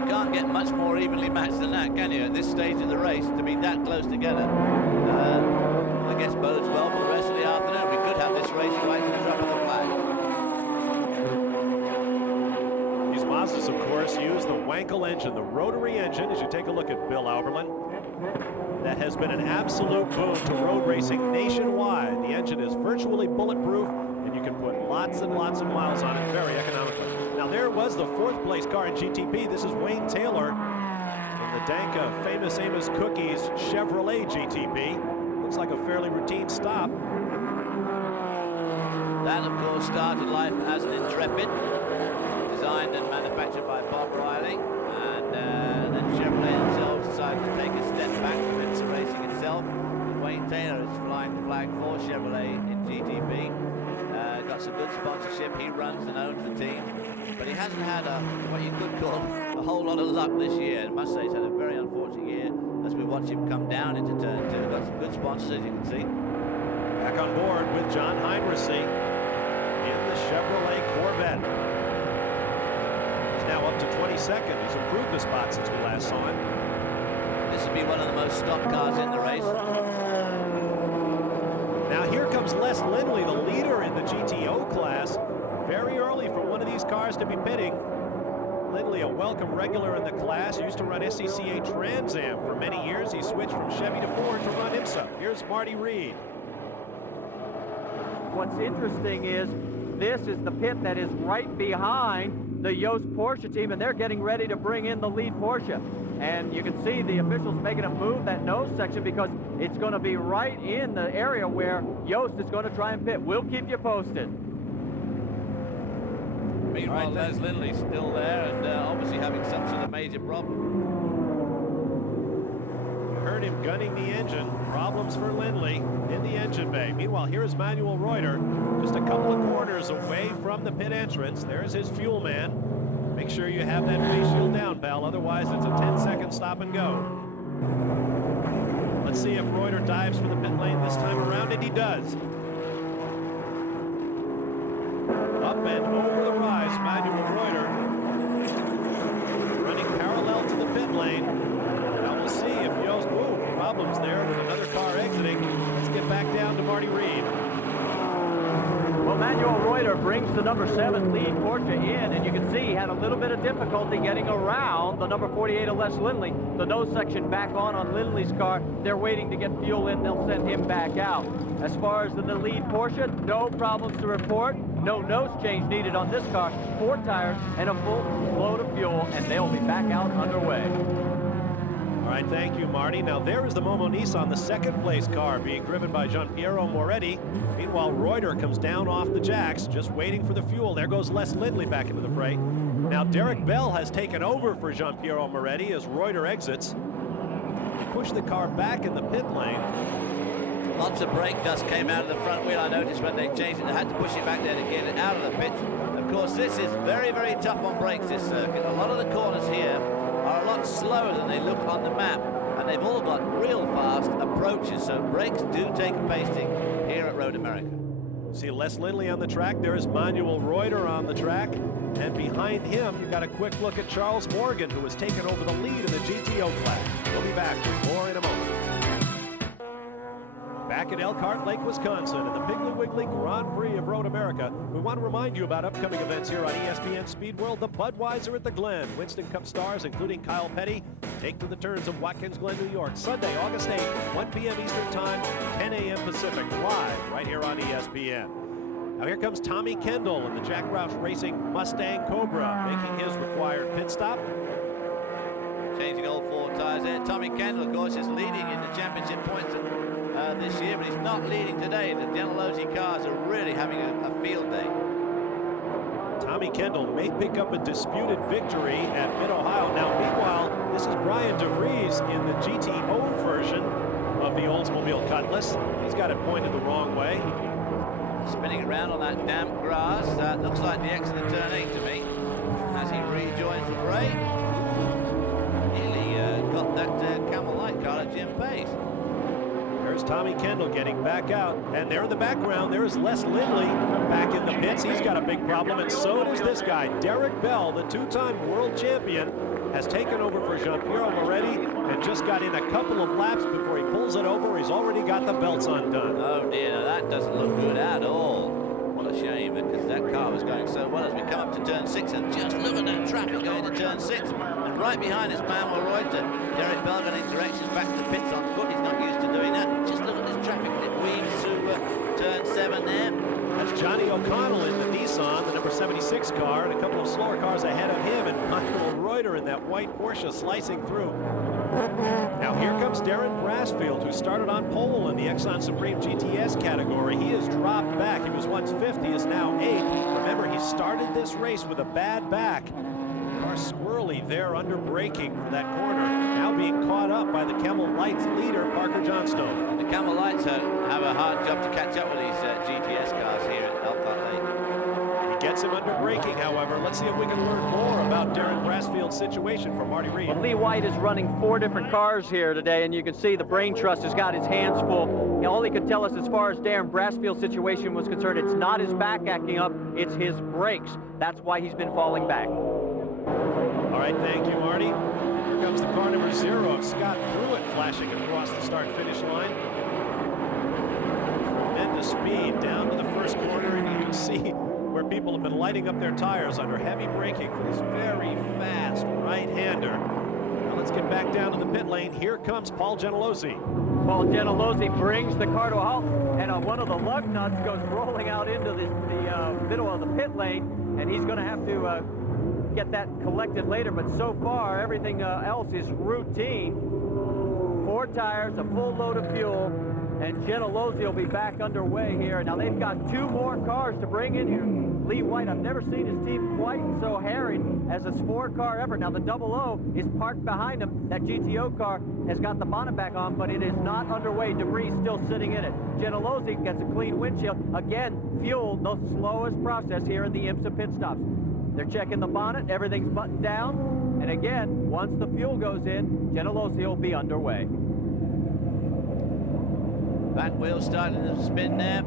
You can't get much more evenly matched than that, can you, at this stage of the race, to be that close together? I guess bodes well for the rest of the afternoon. We could have this race right to the drop of the flag. These Haas's, of course, use the Wankel engine, the rotary engine, as you take a look at Bill Auberlen. That has been an absolute boon to road racing nationwide. The engine is virtually bulletproof, and you can put lots and lots of miles on it very economically. Now, there was the 4th place car in GTP. This is Wayne Taylor in the Danka famous Amos Cookies Chevrolet GTP. Looks like a fairly routine stop. That, of course, started life as an Intrepid, designed and manufactured by Bob Riley, and then Chevrolet themselves decided to take a step back from IMSA racing itself. And Wayne Taylor is flying the flag for Chevrolet in GTP. Got some good sponsorship. He runs and owns the team, but he hasn't had what you could call a whole lot of luck this year. I must say he's had a very unfortunate year as we watch him come down into turn 2. Got some good sponsors, as you can see. Back on board with John Heinrichsey in the Chevrolet Corvette. He's now up to 22nd. He's improved the spot since we last saw him. This will be one of the most stock cars in the race. Now here comes Les Lindley, the leader in the GTO class. Very early for one of these cars to be pitting. Lindley, a welcome regular in the class, used to run SCCA Trans Am for many years. He switched from Chevy to Ford to run IMSA. Here's Marty Reed. What's interesting is this is the pit that is right behind the Yost Porsche team, and they're getting ready to bring in the lead Porsche. And you can see the officials making them move that nose section because it's going to be right in the area where Yost is going to try and pit. We'll keep you posted. Meanwhile, Les Lindley's still there and obviously having some sort of major problem. You heard him gunning the engine. Problems for Lindley in the engine bay. Meanwhile, here's Manuel Reuter, just a couple of corners away from the pit entrance. There's his fuel man. Make sure you have that face shield down, pal. Otherwise, it's a 10-second stop and go. Let's see if Reuter dives for the pit lane this time around, and he does. Up and over the rise, Manuel Reuter running parallel to the pit lane. Now we'll see if Yost, problems there with another car exiting. Let's get back down to Marty Reed. Well, Manuel Reuter brings the number 7 lead Porsche in, and you can see he had a little bit of difficulty getting around the number 48 of Les Lindley. The nose section back on Lindley's car. They're waiting to get fuel in. They'll send him back out. As far as the lead Porsche, no problems to report. No nose change needed on this car. 4 tires and a full load of fuel, and they'll be back out underway. All right, thank you, Marty. Now there is the Momo Nissan, the 2nd place car being driven by Gianpiero Moretti. Meanwhile, Reuter comes down off the jacks, just waiting for the fuel. There goes Les Lindley back into the fray. Now Derek Bell has taken over for Gianpiero Moretti as Reuter exits. He pushed the car back in the pit lane. Lots of brake dust came out of the front wheel. I noticed when they changed it, they had to push it back there to get it out of the pit. Of course, this is very, very tough on brakes, this circuit. A lot of the corners here are a lot slower than they look on the map, and they've all got real fast approaches, so brakes do take a pasting here at Road America. See Les Lindley on the track. There's Manuel Reuter on the track. And behind him, you've got a quick look at Charles Morgan, who has taken over the lead in the GTO class. We'll be back with more in a moment. Back at Elkhart Lake, Wisconsin, in the Piggly Wiggly Grand Prix of Road America, we want to remind you about upcoming events here on ESPN Speed World. The Budweiser at the Glen. Winston Cup stars, including Kyle Petty, take to the turns of Watkins Glen, New York. Sunday, August 8th, 1 p.m. Eastern Time, 10 a.m. Pacific, live right here on ESPN. Now here comes Tommy Kendall in the Jack Roush Racing Mustang Cobra, making his required pit stop. Changing all 4 tires there. Tommy Kendall, of course, is leading in the championship points this year, but he's not leading today. The Gentilozzi cars are really having a field day. Tommy Kendall may pick up a disputed victory at Mid-Ohio. Now, meanwhile, this is Brian DeVries in the GTO version of the Oldsmobile Cutlass. He's got it pointed the wrong way. Spinning around on that damp grass. That looks like the exit of turn 8 to me. As he rejoins the fray. Nearly got that Camel Light car at Jim Pace. There's Tommy Kendall getting back out. And there in the background, there's Les Lindley back in the pits. He's got a big problem, and so does this guy. Derek Bell, the 2-time world champion, has taken over for Gianpiero Moretti and just got in a couple of laps before he pulls it over. He's already got the belts undone. Oh dear, now that doesn't look good at all. What a a shame because that car was going so well as we come up to turn 6, and just look at that traffic going to turn 6. And right behind is Manuel Reuter. Derek Bell going in directions back to the pits on foot. He's not used to doing that. Just look at this traffic. It weaves through turn 7 there. That's Johnny O'Connell in the Nissan, the number 76 car, and a couple of slower cars ahead of him, and Manuel Reuter in that white Porsche slicing through. Now here comes Darren Brassfield, who started on pole in the Exxon Supreme GTS category. He has dropped back. He was once 5th, he is now 8th. Remember, he started this race with a bad back. The car squirrely there under braking for that corner, now being caught up by the Camel Lights leader, Parker Johnstone. And the Camel Lights have a hard job to catch up with these GTS cars here at Elkhart Lake. He gets him under braking, however. Let's see if we can learn more about Darren Brassfield's situation from Marty Reed. Well, Lee White is running 4 different cars here today, and you can see the brain trust has got his hands full. You know, all he could tell us as far as Darren Brassfield's situation was concerned, it's not his back acting up, it's his brakes. That's why he's been falling back. All right, thank you, Marty. Here comes the car number 0 of Scott Pruitt flashing across the start-finish line. Tremendous speed down to the first corner, and you can see where people have been lighting up their tires under heavy braking for this very fast right-hander. Now let's get back down to the pit lane. Here comes Paul Gentilozzi. Paul Gentilozzi brings the car to a halt, and one of the lug nuts goes rolling out into the middle of the pit lane, and he's going to have to get that collected later, but so far everything else is routine. 4 tires, a full load of fuel, and Gentilozzi will be back underway here. Now they've got 2 more cars to bring in here. Lee White, I've never seen his team quite so harried as this 4-car effort. Now the 00 is parked behind him. That GTO car has got the bonnet back on, but it is not underway. Debris still sitting in it. Gentilozzi gets a clean windshield. Again, fuel, the slowest process here in the IMSA pit stops. They're checking the bonnet, everything's buttoned down, and again, once the fuel goes in, Gentilozzi will be underway. Back wheel starting to spin there.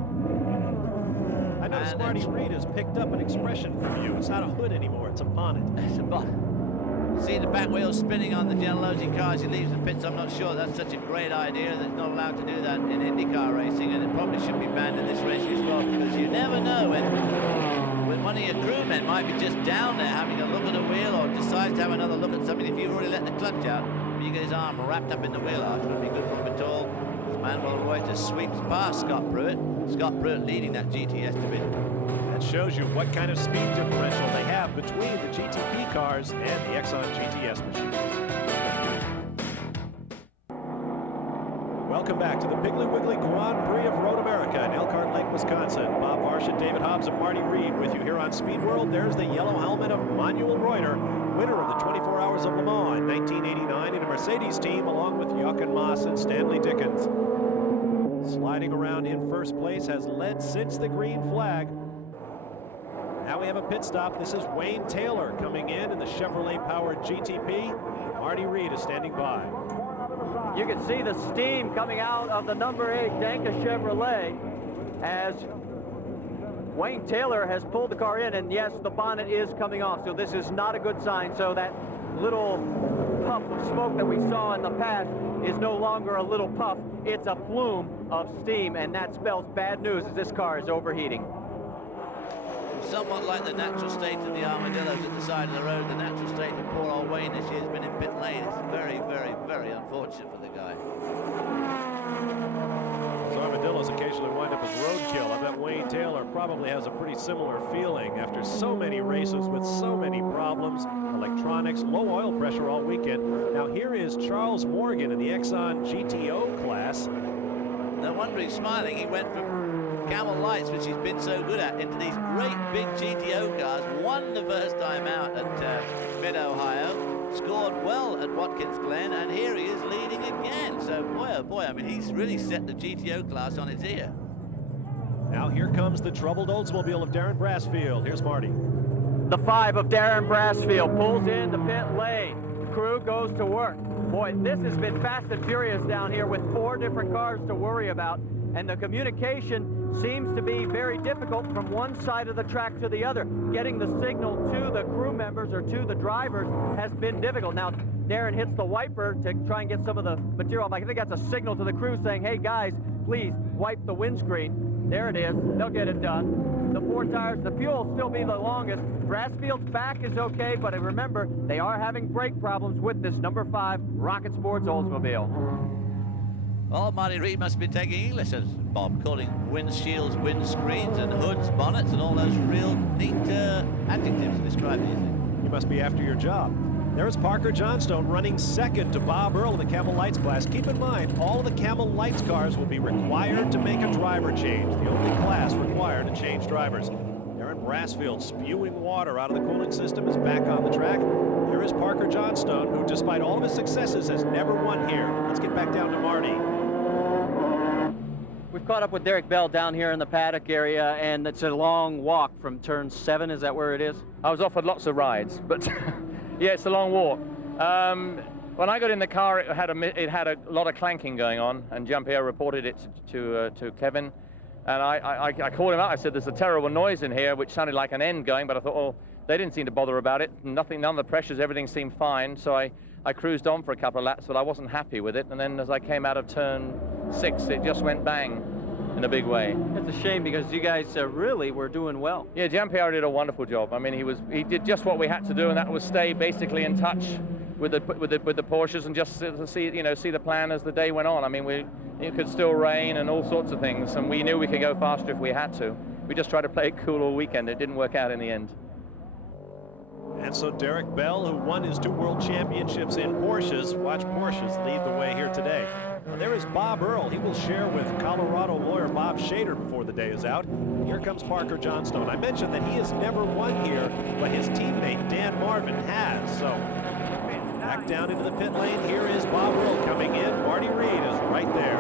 I noticed Marty Reed has picked up an expression from you. It's not a hood anymore, it's a bonnet. It's a bonnet. See the back wheel spinning on the Gentilozzi car as he leaves the pits. I'm not sure that's such a great idea. That's not allowed to do that in IndyCar racing, and it probably should be banned in this racing as well, because you never know when one of your crewmen might be just down there having a look at a wheel or decides to have another look at something. If you've already let the clutch out, you get his arm wrapped up in the wheel arch. It would be good for him at all. Manuel Reuter sweeps past Scott Pruitt. Scott Pruitt leading that GTS division. That shows you what kind of speed differential they have between the GTP cars and the Exxon GTS machines. Welcome back to the Piggly Wiggly Grand Prix of Road America in Elkhart Lake, Wisconsin. Bob Varsha, David Hobbs, and Marty Reed with you here on Speed World. There's the yellow helmet of Manuel Reuter, winner of the 24 Hours of Le Mans in 1989 in a Mercedes team along with Jochen Mass and Stanley Dickens. Sliding around in first place, has led since the green flag. Now we have a pit stop. This is Wayne Taylor coming in the Chevrolet-powered GTP. Marty Reed is standing by. You can see the steam coming out of the number 8 Danka Chevrolet as Wayne Taylor has pulled the car in, and yes, the bonnet is coming off, so this is not a good sign. So that little puff of smoke that we saw in the past is no longer a little puff, it's a plume of steam, and that spells bad news as this car is overheating. Somewhat like the natural state of the armadillos at the side of the road. The natural state of poor old Wayne this year has been in pit lane. It's very, very, very unfortunate for the guy. Those armadillos occasionally wind up as roadkill. I bet Wayne Taylor probably has a pretty similar feeling after so many races with so many problems, electronics, low oil pressure all weekend. Now here is Charles Morgan in the Exxon GTO class. No wonder he's smiling. He went from Camel Lights, which he's been so good at, into these great big GTO cars. Won the first time out at Mid-Ohio, scored well at Watkins Glen, and here he is leading again. So boy, oh boy, I mean, he's really set the GTO class on its ear. Now here comes the troubled Oldsmobile of Darren Brassfield. Here's Marty. The 5 of Darren Brassfield pulls in the pit lane. Crew goes to work. Boy, this has been fast and furious down here with 4 different cars to worry about, and the communication seems to be very difficult from one side of the track to the other. Getting the signal to the crew members or to the drivers has been difficult. Now, Darren hits the wiper to try and get some of the material off. I think that's a signal to the crew saying, hey guys, please wipe the windscreen. There it is. They'll get it done. the 4 tires. The fuel will still be the longest. Brassfield's back is okay, but remember, they are having brake problems with this number 5 Rocket Sports Oldsmobile. Well, Marty Reed must be taking English, as Bob, calling windshields, windscreens, and hoods, bonnets, and all those real neat adjectives to describe these things. You must be after your job. There's Parker Johnstone running second to Bob Earl in the Camel Lights class. Keep in mind, all of the Camel Lights cars will be required to make a driver change. The only class required to change drivers. Aaron Brassfield, spewing water out of the cooling system, is back on the track. There is Parker Johnstone, who, despite all of his successes, has never won here. Let's get back down to Marty. We've caught up with Derek Bell down here in the paddock area, and it's a long walk from turn 7. Is that where it is? I was offered lots of rides, but yeah, it's a long walk. When I got in the car, it had a lot of clanking going on, and Jean-Pierre reported it to Kevin. And I called him out. I said, there's a terrible noise in here, which sounded like an end going, but I thought, oh, they didn't seem to bother about it. None of the pressures, everything seemed fine. So I cruised on for a couple of laps, but I wasn't happy with it. And then as I came out of turn 6, it just went bang in a big way. It's a shame because you guys really were doing well. Yeah, Jean-Pierre did a wonderful job. I mean, he did just what we had to do, and that was stay basically in touch with the Porsches and just see the plan as the day went on. I mean, it could still rain and all sorts of things, and we knew we could go faster if we had to. We just tried to play it cool all weekend. It didn't work out in the end. And so Derek Bell, who won his 2 world championships in Porsches, watch Porsches lead the way here today. Now there is Bob Earl. He will share with Colorado lawyer Bob Shader before the day is out. Here comes Parker Johnstone. I mentioned that he has never won here, but his teammate Dan Marvin has. So back down into the pit lane. Here is Bob Earl coming in. Marty Reed is right there.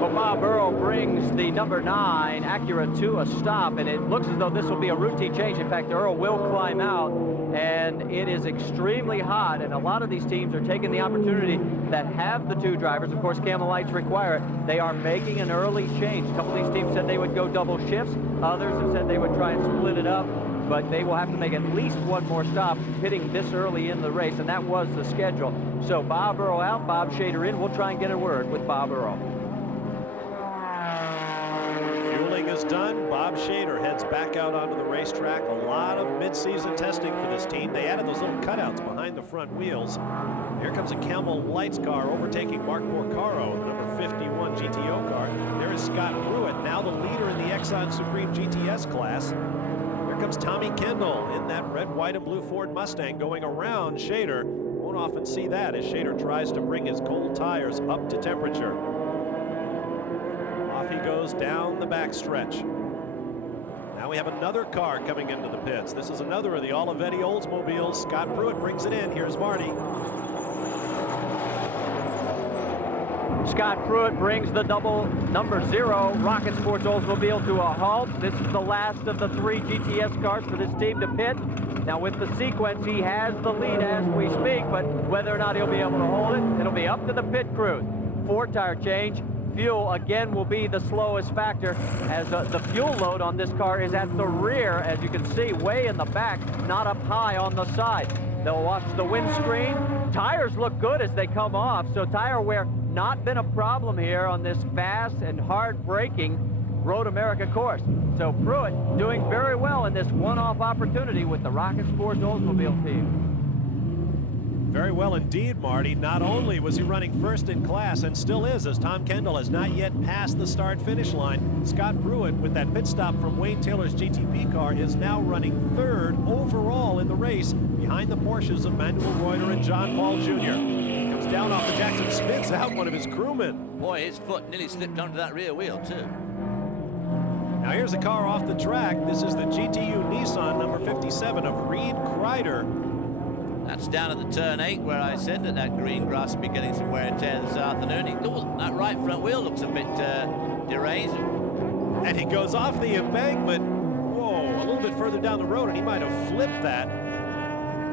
Well, Bob Earl brings the number 9 Acura to a stop, and it looks as though this will be a routine change. In fact, Earl will climb out, and it is extremely hot, and a lot of these teams are taking the opportunity that have the 2 drivers. Of course, Camel Lights require it. They are making an early change. A couple of these teams said they would go double shifts. Others have said they would try and split it up, but they will have to make at least 1 more stop hitting this early in the race, and that was the schedule. So Bob Earl out, Bob Shader in. We'll try and get a word with Bob Earl. Fueling is done. Bob Shader heads back out onto the racetrack. A lot of mid-season testing for this team. They added those little cutouts behind the front wheels. Here comes a Camel Lights car overtaking Mark Porcaro, the number 51 GTO car. There is Scott Pruitt, now the leader in the Exxon Supreme GTS class. Here comes Tommy Kendall in that red, white, and blue Ford Mustang going around Shader. Won't often see that as Shader tries to bring his cold tires up to temperature. Off he goes down the backstretch. Now we have another car coming into the pits. This is another of the Olivetti Oldsmobiles. Scott Pruitt brings it in. Here's Marty. Scott Pruitt brings the number 0 Rocket Sports Oldsmobile to a halt. This is the last of the 3 GTS cars for this team to pit. Now with the sequence, he has the lead as we speak, but whether or not he'll be able to hold it, it'll be up to the pit crew. 4-tire change. Fuel again will be the slowest factor, as the fuel load on this car is at the rear, as you can see, way in the back, not up high on the side. They'll watch the windscreen. Tires look good as they come off, so tire wear not been a problem here on this fast and hard braking Road America course. So Pruitt doing very well in this one-off opportunity with the Rocket Sports Oldsmobile team. Very well indeed, Marty. Not only was he running first in class, and still is, as Tom Kendall has not yet passed the start-finish line, Scott Pruitt, with that pit stop from Wayne Taylor's GTP car, is now running 3rd overall in the race behind the Porsches of Manuel Reuter and John Paul Jr. He comes down off the Jackson, spins out one of his crewmen. Boy, his foot nearly slipped onto that rear wheel, too. Now here's a car off the track. This is the GTU Nissan number 57 of Reed Kreider. That's down at the turn 8 where I said that green grass will be getting some wear and tear this afternoon. That right front wheel looks a bit deranged. And he goes off the embankment. Whoa, a little bit further down the road, and he might have flipped that.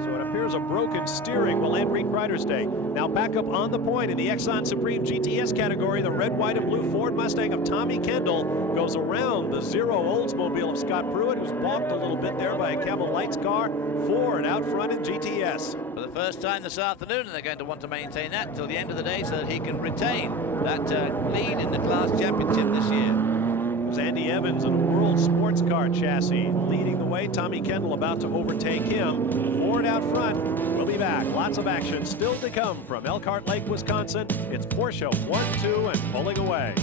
So it appears a broken steering will end Reed Kreider's day. Now back up on the point in the Exxon Supreme GTS category, the red, white, and blue Ford Mustang of Tommy Kendall goes around the 0 Oldsmobile of Scott Pruitt, who's balked a little bit there by a Camel Lights car. Ford out front in GTS. For the first time this afternoon, and they're going to want to maintain that until the end of the day so that he can retain that lead in the class championship this year. There's Andy Evans in a World Sports Car chassis leading the way. Tommy Kendall about to overtake him. Ford out front. We'll be back. Lots of action still to come from Elkhart Lake, Wisconsin. It's Porsche 1-2 and pulling away.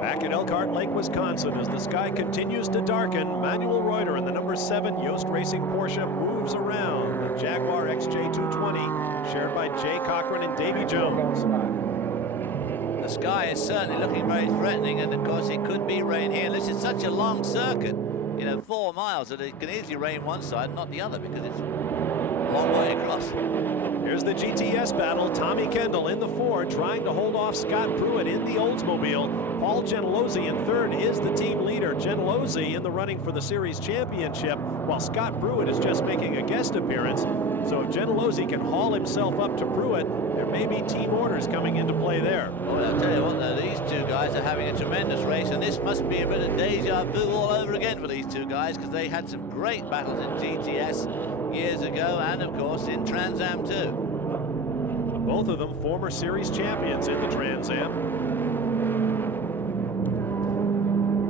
Back at Elkhart Lake, Wisconsin, as the sky continues to darken, Manuel Reuter in the number 7 Yost Racing Porsche moves around the Jaguar XJ220, shared by Jay Cochran and Davy Jones. The sky is certainly looking very threatening, and of course it could be rain here. This is such a long circuit, you know, 4 miles, that it can easily rain one side and not the other because it's a long way across. Here's the GTS battle. Tommy Kendall in the Ford trying to hold off Scott Pruitt in the Oldsmobile. Paul Gentilozzi in third is the team leader. Gentilozzi in the running for the series championship, while Scott Pruitt is just making a guest appearance. So if Gentilozzi can haul himself up to Pruitt, there may be team orders coming into play there. Well, I'll tell you what, though, these two guys are having a tremendous race, and this must be a bit of deja vu all over again for these two guys, because they had some great battles in GTS years ago, and of course in Trans Am too. Both of them former series champions in the Trans Am.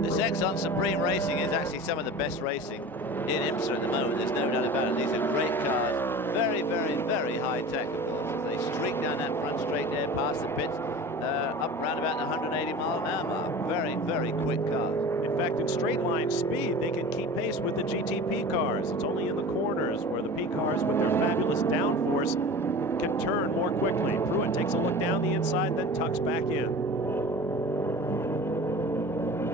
This Exxon Supreme Racing is actually some of the best racing in IMSA at the moment. There's no doubt about it. These are great cars, very, very, very high tech, of course, as they streak down that front straight there past the pits, up around about the 180-mile-an-hour mark. Very, very quick cars. In fact, in straight line speed, they can keep pace with the GTP cars. It's only in the corners where the P cars, with their fabulous downforce, can turn more quickly. Pruitt takes a look down the inside, then tucks back in.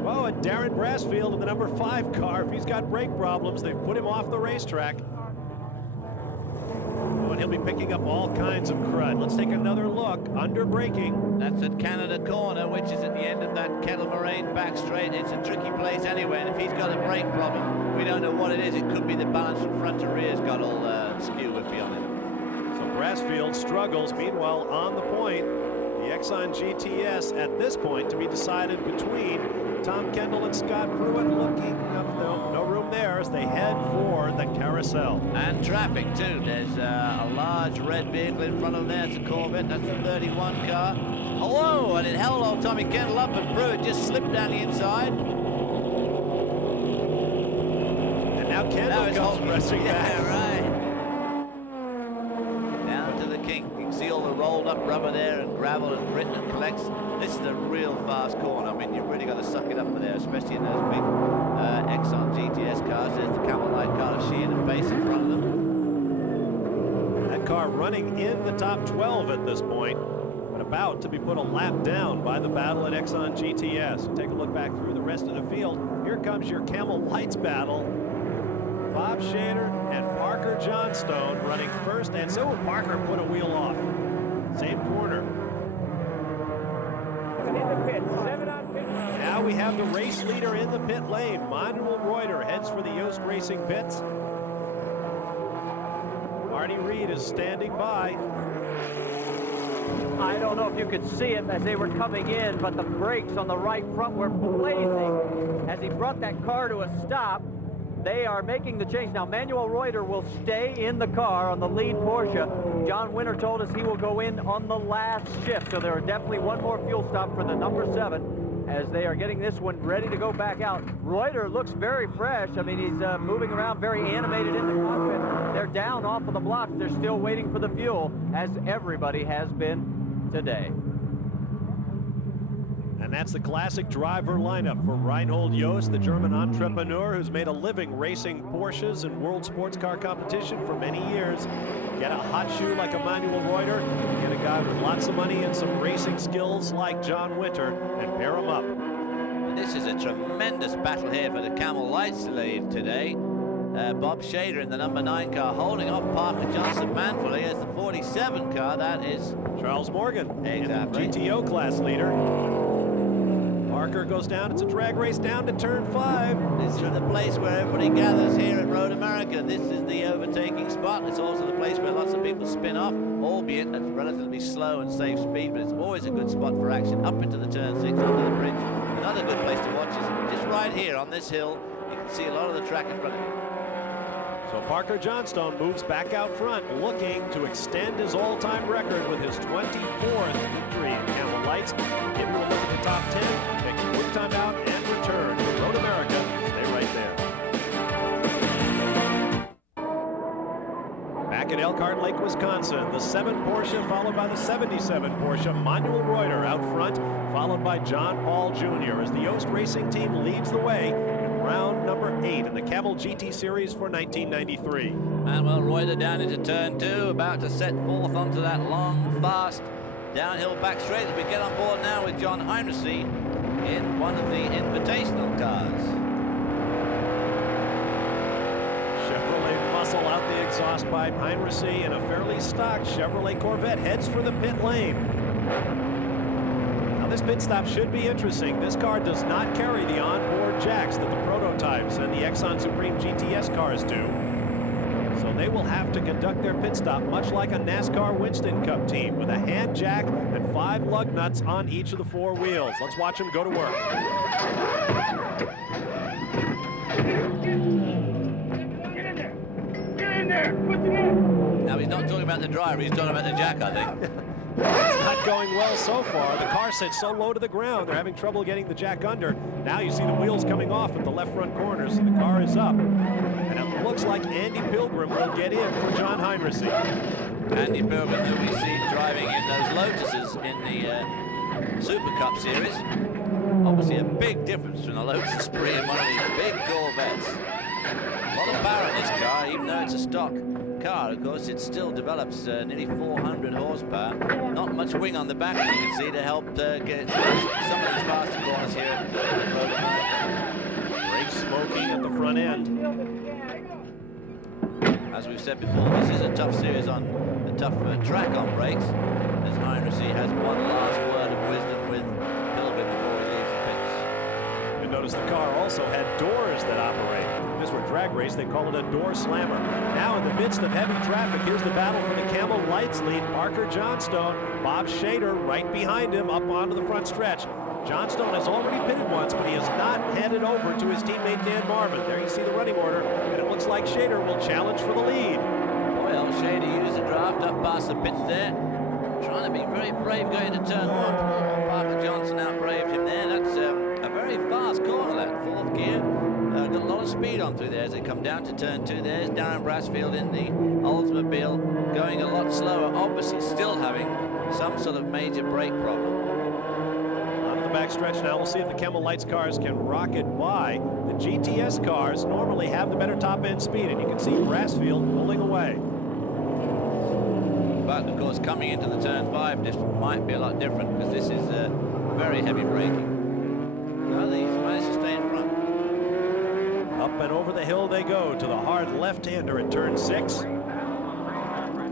Oh, and Darren Brassfield in the number 5 car. If he's got brake problems, they've put him off the racetrack. Oh, and he'll be picking up all kinds of crud. Let's take another look. Under braking. That's at Canada Corner, which is at the end of that Kettle Moraine back straight. It's a tricky place anyway, and if he's got a brake problem, we don't know what it is. It could be the balance from front to rear's got all skew-whiffy on it. Brassfield struggles. Meanwhile, on the point, the Exxon GTS at this point to be decided between Tom Kendall and Scott Pruitt. Looking up, no room there as they head for the carousel. And traffic too. There's a large red vehicle in front of them there. It's a Corvette. That's the 31 car. Oh, whoa, and it held old Tommy Kendall up, and Pruitt just slipped down the inside. And now Kendall comes pressing back. Yeah, right. You can see all the rolled up rubber there and gravel and grit that collects. This is a real fast corner. I mean, you've really got to suck it up for there, especially in those big Exxon GTS cars. There's the Camel Light car of Sheehan and Pace in front of them. That car running in the top 12 at this point, but about to be put a lap down by the battle at Exxon GTS. So take a look back through the rest of the field. Here comes your Camel Lights battle. Bob Shader and Parker Johnstone running first, and so Parker put a wheel off. Same corner. Now we have the race leader in the pit lane. Manuel Reuter heads for the Yost Racing pits. Marty Reed is standing by. I don't know if you could see it as they were coming in, but the brakes on the right front were blazing. As he brought that car to a stop, they are making the change. Now, Manuel Reuter will stay in the car on the lead Porsche. John Winter told us he will go in on the last shift, so there are definitely one more fuel stop for the number 7 as they are getting this one ready to go back out. Reuter looks very fresh. I mean, he's moving around very animated in the cockpit. They're down off of the blocks. They're still waiting for the fuel, as everybody has been today. And that's the classic driver lineup for Reinhold Jost, the German entrepreneur who's made a living racing Porsches and World Sports Car competition for many years. Get a hot shoe like Manuel Reuter, get a guy with lots of money and some racing skills like John Winter, and pair them up. And this is a tremendous battle here for the Camel Lights lead today. Bob Shader in the number 9 car holding off Parker Johnson manfully as the 47 car. That is Charles Morgan, exactly. GTO class leader. Parker goes down. It's a drag race down to turn 5. This is the place where everybody gathers here at Road America. This is the overtaking spot. It's also the place where lots of people spin off, albeit at relatively slow and safe speed, but it's always a good spot for action up into the turn 6, under the bridge. Another good place to watch is just right here on this hill. You can see a lot of the track in front of you. So Parker Johnstone moves back out front, looking to extend his all-time record with his 24th victory in Camel Lights. Give you a look at the top 10, take a quick timeout, and return to Road America. Stay right there. Back at Elkhart Lake, Wisconsin, the 7 Porsche followed by the 77 Porsche. Manuel Reuter out front, followed by John Paul Jr. as the Yost Racing Team leads the way in round number 8 in the Camel GT Series for 1993. Manuel Reuter down into turn 2, about to set forth onto that long, fast downhill back straight as we get on board now with John Heinrichs in one of the invitational cars. Chevrolet muscle out the exhaust pipe. Heinrichs in a fairly stock Chevrolet Corvette heads for the pit lane. Now this pit stop should be interesting. This car does not carry the onboard jacks that the prototypes and the Exxon Supreme GTS cars do. So they will have to conduct their pit stop much like a NASCAR Winston Cup team with a hand jack and 5 lug nuts on each of the 4 wheels. Let's watch them go to work. Now he's not talking about the driver, he's talking about the jack, I think. It's not going well so far. The car sits so low to the ground, they're having trouble getting the jack under. Now you see the wheels coming off at the left front corner, so the car is up. And it looks like Andy Pilgrim will get in for John Heinrichs. Andy Pilgrim, who we see driving in those Lotuses in the Super Cup Series. Obviously a big difference from the Lotus Esprit and one of these big Corvettes. A lot of power in this car, even though it's a stock car. Of course, it still develops nearly 400 horsepower. Not much wing on the back, as you can see, to help get it through some of these faster corners here at Road America. Brakes smoking at the front end. As we've said before, this is a tough series on a tough track on brakes, as Heinrichs has one last word of wisdom with Pilgrim before he leaves the pits. You notice the car also had doors that operate. If this were drag race, they call it a door slammer. Now in the midst of heavy traffic, here's the battle for the Camel Lights lead. Parker Johnstone, Bob Shader right behind him up onto the front stretch. Johnstone has already pitted once, but he has not handed over to his teammate Dan Marvin. There you see the running order, and it looks like Shader will challenge for the lead. Well, Shader used the draft up past the pits there, trying to be very brave going to turn 1. Parker Johnson outbraved him there. That's a very fast corner, that 4th gear. Got a lot of speed on through there as they come down to turn 2. There's Darren Brassfield in the Oldsmobile, going a lot slower, obviously still having some sort of major brake problem. The backstretch now. We'll see if the Camel Lights cars can rocket by. The GTS cars normally have the better top end speed, and you can see Brassfield pulling away. But of course, coming into the turn 5 this might be a lot different, because this is very heavy braking. Well, he's managed to stay in front. Up and over the hill they go to the hard left-hander at turn 6.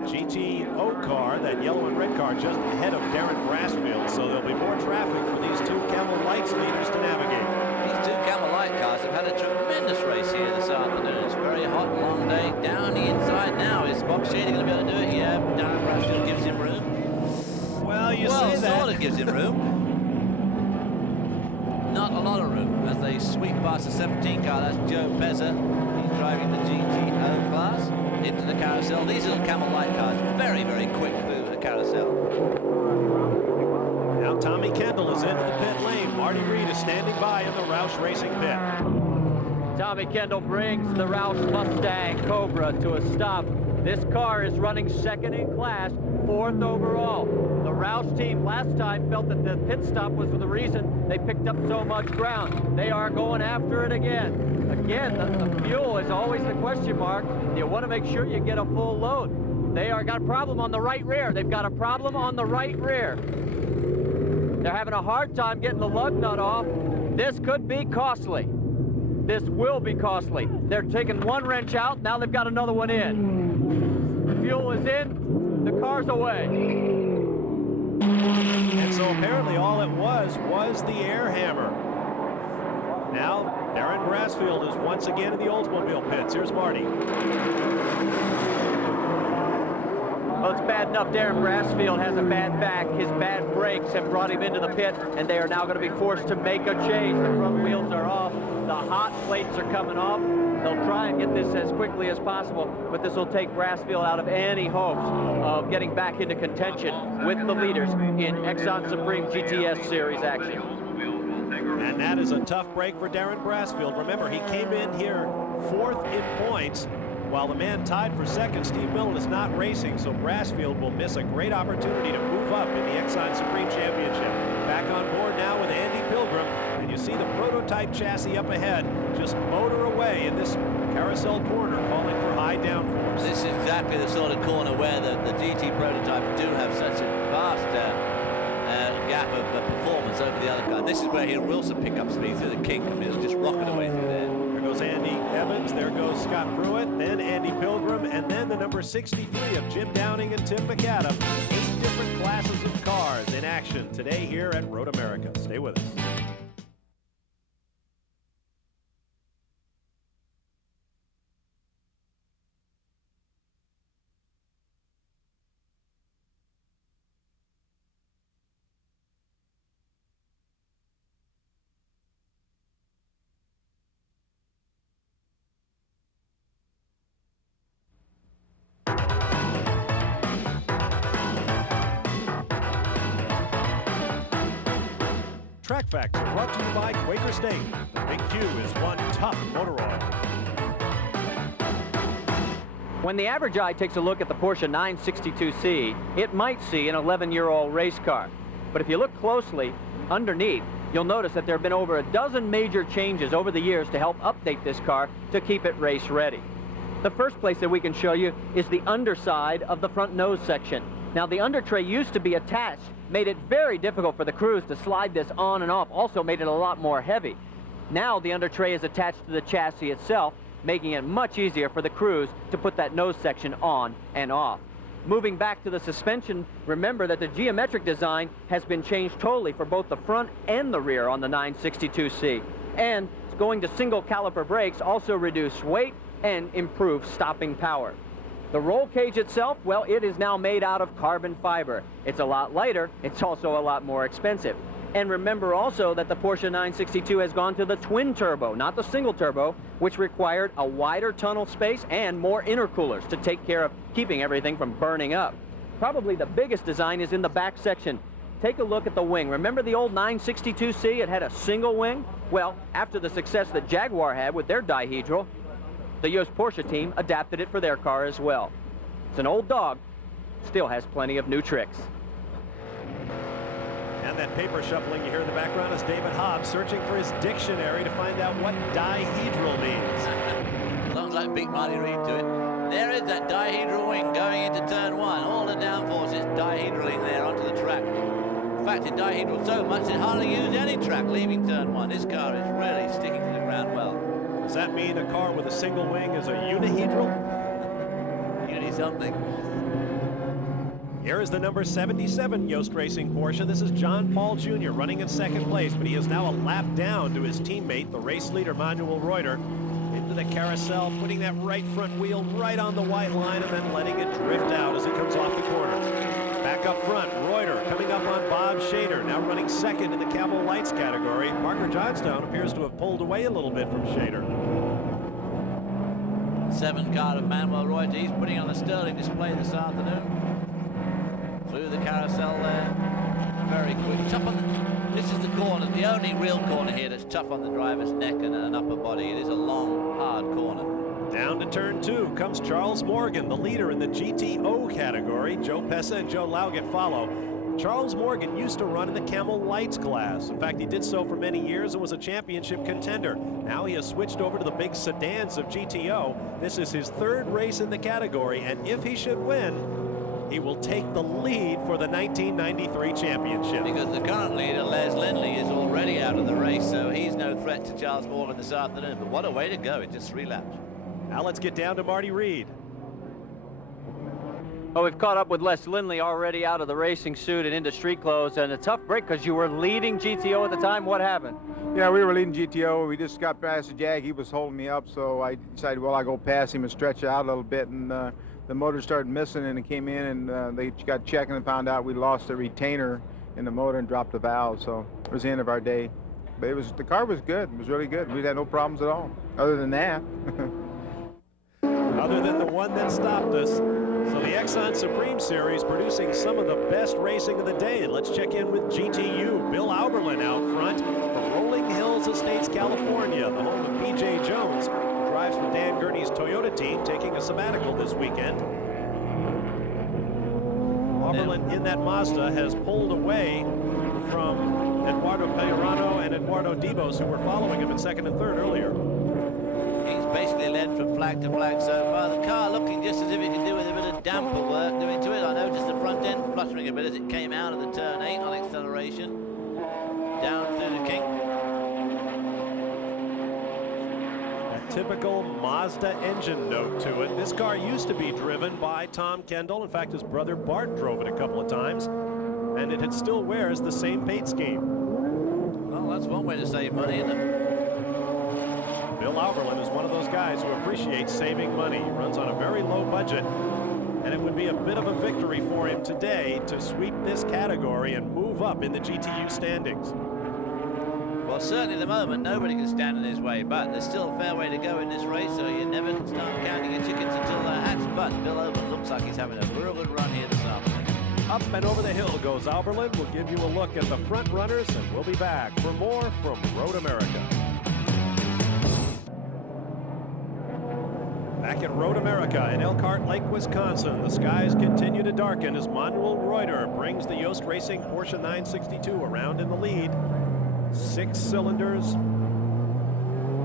GTO car, that yellow and red car, just ahead of Darren Brassfield, so there'll be more traffic for these 2 Camel Lights leaders to navigate. These 2 Camel Light cars have had a tremendous race here this afternoon. It's a very hot, long day. Down the inside now. Is Bob Shader going to be able to do it? Yeah, Darren Brassfield gives him room. Well, you say that. Sort of gives him room. Not a lot of room as they sweep past the 17 car. That's Joe Pezza. He's driving the GTO class into the carousel. These little Camel Light cars, very, very quick through the carousel. Now Tommy Kendall is into the pit lane. Marty Reed is standing by in the Roush Racing pit. Tommy Kendall brings the Roush Mustang Cobra to a stop. This car is running 2nd in class, 4th overall. The Roush team last time felt that the pit stop was the reason they picked up so much ground. They are going after it again. Again, the fuel is always the question mark. You want to make sure you get a full load. They are got a problem on the right rear. They've got a problem on the right rear. They're having a hard time getting the lug nut off. This could be costly. This will be costly. They're taking one wrench out, now they've got another one in. The fuel is in, the car's away. And so apparently all it was the air hammer. Now Darren Brassfield is once again in the Oldsmobile pits. Here's Marty. Well, it's bad enough Darren Brassfield has a bad back. His bad brakes have brought him into the pit, and they are now going to be forced to make a change. The front wheels are off. The hot plates are coming off. They'll try and get this as quickly as possible, but this will take Brassfield out of any hopes of getting back into contention with the leaders in Exxon Supreme GTS Series action. And that is a tough break for Darren Brassfield. Remember, he came in here 4th in points, while the man tied for 2nd, Steve Millen, is not racing, so Brassfield will miss a great opportunity to move up in the Exxon Supreme Championship. Back on board now with Andy Pilgrim, and you see the prototype chassis up ahead just motor away in this carousel corner, calling for high downforce. This is exactly the sort of corner where the GT prototypes do have such a vast gap of performance over the other car. This is where he'll Wilson pick up speed through the kink, and it'll just rocket away through there. There goes Andy Evans, there goes Scott Pruitt, then Andy Pilgrim, and then the number 63 of Jim Downing and Tim McAdam. 8 different classes of cars in action today here at Road America. Stay with us. Track Facts are brought to you by Quaker State. The Big Q is one tough motor oil. When the average eye takes a look at the Porsche 962C, it might see an 11-year-old race car. But if you look closely underneath, you'll notice that there have been over a dozen major changes over the years to help update this car to keep it race ready. The first place that we can show you is the underside of the front nose section. Now, the under tray used to be attached, made it very difficult for the crews to slide this on and off, also made it a lot more heavy. Now the under tray is attached to the chassis itself, making it much easier for the crews to put that nose section on and off. Moving back to the suspension, remember that the geometric design has been changed totally for both the front and the rear on the 962C. And going to single caliper brakes also reduce weight and improve stopping power. The roll cage itself, well, it is now made out of carbon fiber. It's a lot lighter, it's also a lot more expensive. And remember also that the Porsche 962 has gone to the twin turbo, not the single turbo, which required a wider tunnel space and more intercoolers to take care of keeping everything from burning up. Probably the biggest design is in the back section. Take a look at the wing. Remember the old 962C? It had a single wing? Well, after the success that Jaguar had with their dihedral, the Yost Porsche team adapted it for their car as well. It's an old dog, still has plenty of new tricks. And that paper shuffling you hear in the background is David Hobbs searching for his dictionary to find out what dihedral means. Sounds like Big Marty Reed to it. There is that dihedral wing going into turn 1. All the downforce is dihedraling there onto the track. In fact, it dihedral so much it hardly used any track leaving turn 1. This car is really sticking to the ground well. Does that mean a car with a single wing is a unihedral? Uni something. Here is the number 77 Yost Racing Porsche. This is John Paul Jr. running in 2nd place, but he is now a lap down to his teammate, the race leader, Manuel Reuter, into the carousel, putting that right front wheel right on the white line and then letting it drift out as he comes off the corner. Back up front, Reuter coming up on Bob Shader, now running 2nd in the Camel Lights category. Parker Johnstone appears to have pulled away a little bit from Shader. 7 car of Manuel Reuter. He's putting on a sterling display this afternoon. Through the carousel there. Very quick. Tough on the, this is the corner, the only real corner here that's tough on the driver's neck and upper body. It is a long, hard corner. Down to turn 2 comes Charles Morgan, the leader in the GTO category. Joe Pessa and Joe Lauget follow. Charles Morgan used to run in the Camel Lights class. In fact, he did so for many years and was a championship contender. Now he has switched over to the big sedans of GTO. This is his 3rd race in the category, and if he should win, he will take the lead for the 1993 championship. Because the current leader, Les Lindley, is already out of the race, so he's no threat to Charles Morgan this afternoon. But what a way to go in just 3 laps. Now let's get down to Marty Reed. Well, we've caught up with Les Lindley already out of the racing suit and into street clothes, and a tough break because you were leading GTO at the time. What happened? Yeah, we were leading GTO. We just got past the Jag. He was holding me up, so I decided, well, I'll go past him and stretch out a little bit, and the motor started missing, and it came in, and they got checking and found out we lost the retainer in the motor and dropped the valve, so it was the end of our day. But the car was good. It was really good. We had no problems at all, other than that. Other than the one that stopped us. So the Exxon Supreme Series producing some of the best racing of the day. And let's check in with GTU. Bill Auberlen out front from Rolling Hills Estates, California, the home of P.J. Jones, who drives for Dan Gurney's Toyota team, taking a sabbatical this weekend. Auberlen in that Mazda has pulled away from Eduardo Pellerano and Eduardo Dibos, who were following him in second and third earlier. He's basically led from flag to flag so far. The car looking just as if it could do with a bit of damper work doing to it. I noticed the front end fluttering a bit as it came out of the turn 8 on acceleration. Down through the kink. A typical Mazda engine note to it. This car used to be driven by Tom Kendall. In fact, his brother Bart drove it a couple of times. And it still wears the same paint scheme. Well, that's one way to save money, isn't it? Bill Auberlen is one of those guys who appreciates saving money. He runs on a very low budget, and it would be a bit of a victory for him today to sweep this category and move up in the GTU standings. Well, certainly at the moment, nobody can stand in his way, but there's still a fair way to go in this race, so you never can start counting your chickens until they're hatched. But Bill Auberlen looks like he's having a real good run here this afternoon. Up and over the hill goes Auberlen. We'll give you a look at the front runners, and we'll be back for more from Road America. Back at Road America in Elkhart Lake, Wisconsin, the skies continue to darken as Manuel Reuter brings the Yost Racing Porsche 962 around in the lead. 6 cylinders,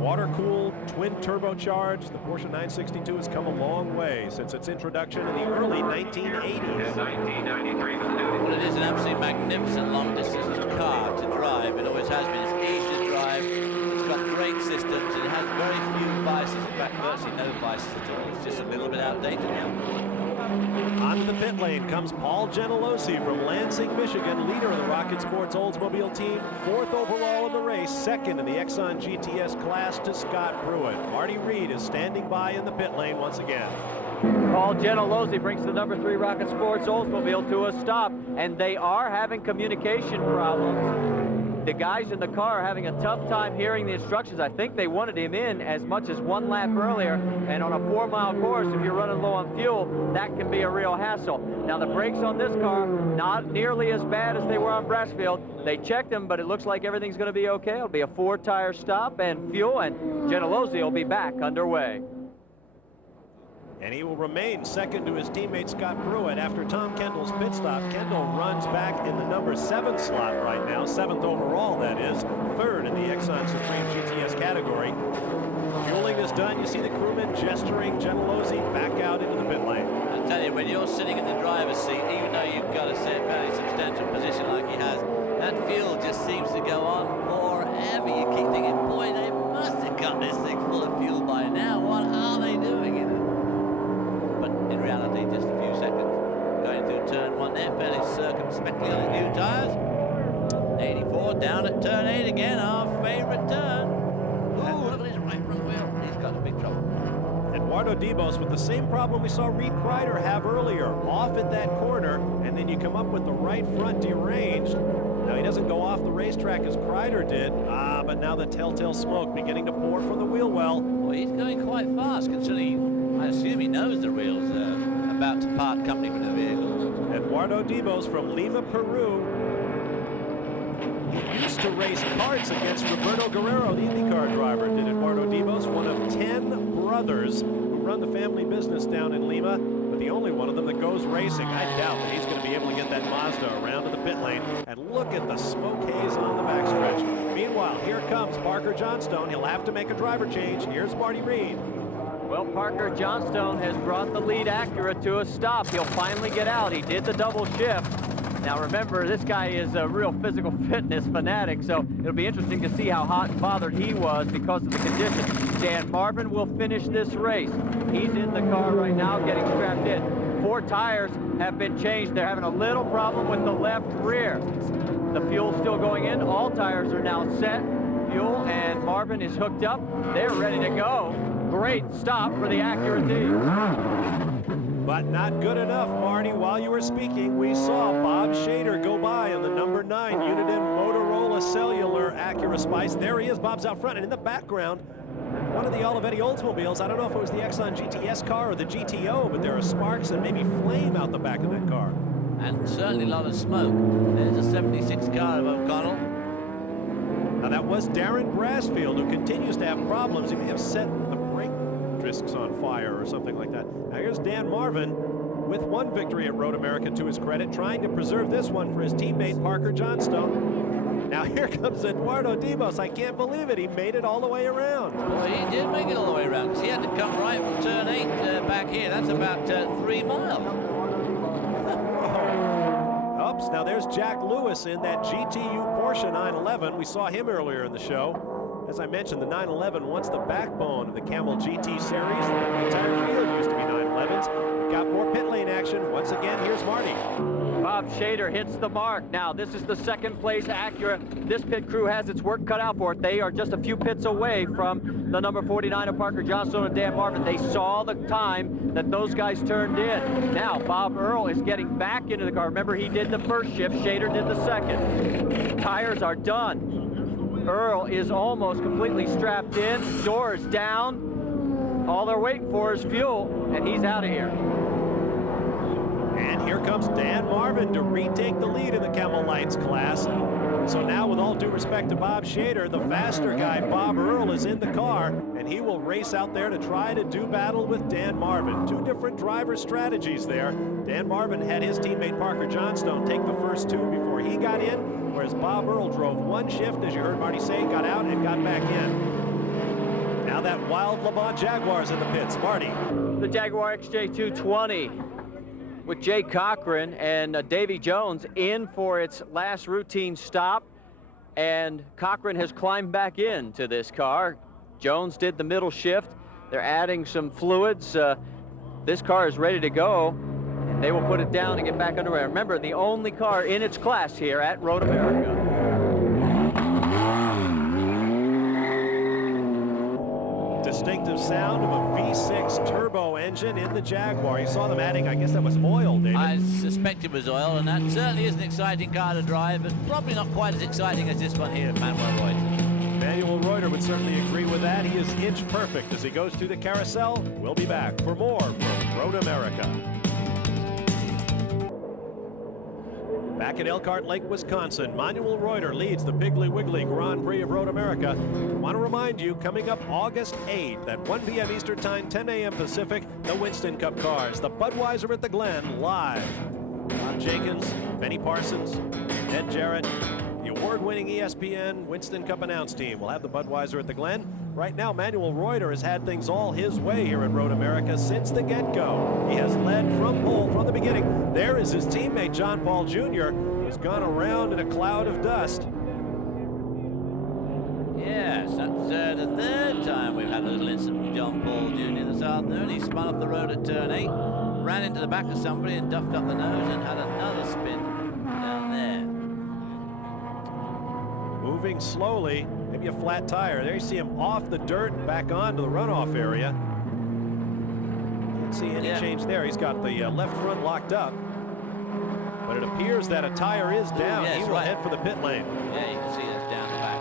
water-cooled, twin-turbocharged. The Porsche 962 has come a long way since its introduction in the early 1980s. Well, it is an absolutely magnificent long-distance car to drive. It always has been. It's easy to drive. It's got great systems. It has very few vices. In fact, virtually no vices at all. It's just a little bit outdated now. Onto the pit lane comes Paul Gentilozzi from Lansing, Michigan, leader of the Rocket Sports Oldsmobile team, 4th overall in the race, 2nd in the Exxon GTS class to Scott Pruitt. Marty Reed is standing by in the pit lane once again. Paul Gentilozzi brings the number 3 Rocket Sports Oldsmobile to a stop, and they are having communication problems. The guys in the car are having a tough time hearing the instructions. I think they wanted him in as much as 1 lap earlier, and on a 4-mile course, if you're running low on fuel, that can be a real hassle. Now, the brakes on this car, not nearly as bad as they were on Brashfield. They checked them, but it looks like everything's going to be okay. It'll be a 4-tire stop and fuel, and Gentilozzi will be back underway. And he will remain second to his teammate Scott Pruitt after Tom Kendall's pit stop. Kendall runs back in the number 7 slot right now, 7th overall, that is, 3rd in the Exxon Supreme GTS category. Fueling is done. You see the crewman gesturing Gentilozzi back out into the pit lane. I tell you, when you're sitting in the driver's seat, even though you've got a fairly substantial position like he has, that fuel just seems to go on forever. You keep thinking, boy, they must have got this thing full of fuel by now. What are they doing in it? But in reality, just a few seconds. Going through turn 1 there, fairly circumspectly on his new tires. 84 down at turn 8 again, our favorite turn. Ooh, look at his right front wheel. He's got a big trouble. Eduardo Dibos with the same problem we saw Reed Kreider have earlier, off at that corner, and then you come up with the right front deranged. Now, he doesn't go off the racetrack as Kreider did, but now the telltale smoke beginning to pour from the wheel well. Well, he's going quite fast, considering I assume he knows the wheel's about to part company from the vehicle. Eduardo Dibos from Lima, Peru. He used to race karts against Roberto Guerrero, the IndyCar driver, did Eduardo Dibos, one of 10 brothers who run the family business down in Lima, but the only one of them that goes racing. I doubt that he's going to be able to get that Mazda around to the pit lane. And look at the smoke haze on the backstretch. Meanwhile, here comes Parker Johnstone. He'll have to make a driver change. Here's Marty Reed. Well, Parker Johnstone has brought the lead Acura to a stop. He'll finally get out. He did the double shift. Now remember, this guy is a real physical fitness fanatic, so it'll be interesting to see how hot and bothered he was because of the conditions. Dan Marvin will finish this race. He's in the car right now getting strapped in. 4 tires have been changed. They're having a little problem with the left rear. The fuel's still going in. All tires are now set. Fuel, and Marvin is hooked up. They're ready to go. Great stop for the Acura team. But not good enough, Marty. While you were speaking, we saw Bob Shader go by in the number 9 Uniden Motorola Motorola Cellular Acura Spice. There he is. Bob's out front, and in the background, one of the Olivetti Oldsmobiles. I don't know if it was the Exxon GTS car or the GTO, but there are sparks and maybe flame out the back of that car. And certainly a lot of smoke. There's a 76 car of O'Connell. Now that was Darren Brasfield, who continues to have problems. He may have set the brake discs on fire or something like that. Now here's Dan Marvin with one victory at Road America to his credit, trying to preserve this one for his teammate Parker Johnstone. Now here comes Eduardo Demos. I can't believe it. He made it all the way around. Well, he did make it all the way around, because he had to come right from turn 8 back here. That's about 3 miles. Oops, now there's Jack Lewis in that GTU Porsche 911. We saw him earlier in the show. As I mentioned, the 911 once the backbone of the Camel GT series. The entire field used to be 911s. We've got more pit lane action. Once again, here's Marty. Bob Shader hits the mark. Now, this is the second place Acura. This pit crew has its work cut out for it. They are just a few pits away from the number 49 of Parker Johnstone and Dan Marvin. They saw the time that those guys turned in. Now, Bob Earl is getting back into the car. Remember, he did the first shift. Shader did the second. Tires are done. Earl is almost completely strapped in. Doors down. All they're waiting for is fuel, and he's out of here. And here comes Dan Marvin to retake the lead in the Camel Lights class. So now, with all due respect to Bob Shader, the faster guy, Bob Earl, is in the car, and he will race out there to try to do battle with Dan Marvin. Two different driver strategies there. Dan Marvin had his teammate Parker Johnstone take the first two before he got in, whereas Bob Earl drove one shift, as you heard Marty say, got out and got back in. Now that wild Le Mans Jaguar's in the pits. Marty. The Jaguar XJ220 with Jay Cochran and Davy Jones in for its last routine stop, and Cochran has climbed back into this car. Jones did the middle shift. They're adding some fluids. This car is ready to go, and they will put it down and get back underway. Remember, the only car in its class here at Road America. Distinctive sound of a V6 turbo engine in the Jaguar. You saw them adding, I guess that was oil, David. I suspect it was oil, and that certainly is an exciting car to drive, but probably not quite as exciting as this one here at Manuel Reuter. Manuel Reuter would certainly agree with that. He is inch perfect as he goes through the carousel. We'll be back for more from Road America. Back at Elkhart Lake, Wisconsin, Manuel Reuter leads the Piggly Wiggly Grand Prix of Road America. I want to remind you, coming up August 8th at 1 p.m. Eastern Time, 10 a.m. Pacific, the Winston Cup cars, the Budweiser at the Glen, live. Bob Jenkins, Benny Parsons, Ed Jarrett, the award-winning ESPN Winston Cup announce team will have the Budweiser at the Glen. Right now, Manuel Reuter has had things all his way here at Road America since the get-go. He has led from pole from the beginning. There is his teammate, John Paul Jr., who's gone around in a cloud of dust. Yes, that's the third time we've had a little incident with John Paul Jr. this afternoon. He spun off the road at turn 8, ran into the back of somebody and duffed up the nose and had another spin down there. Moving slowly, maybe a flat tire. There you see him off the dirt and back onto the runoff area. Can't see any change there. He's got the left front locked up. But it appears that a tire is down. Yes, he will head for the pit lane. Yeah, you can see that's down the back.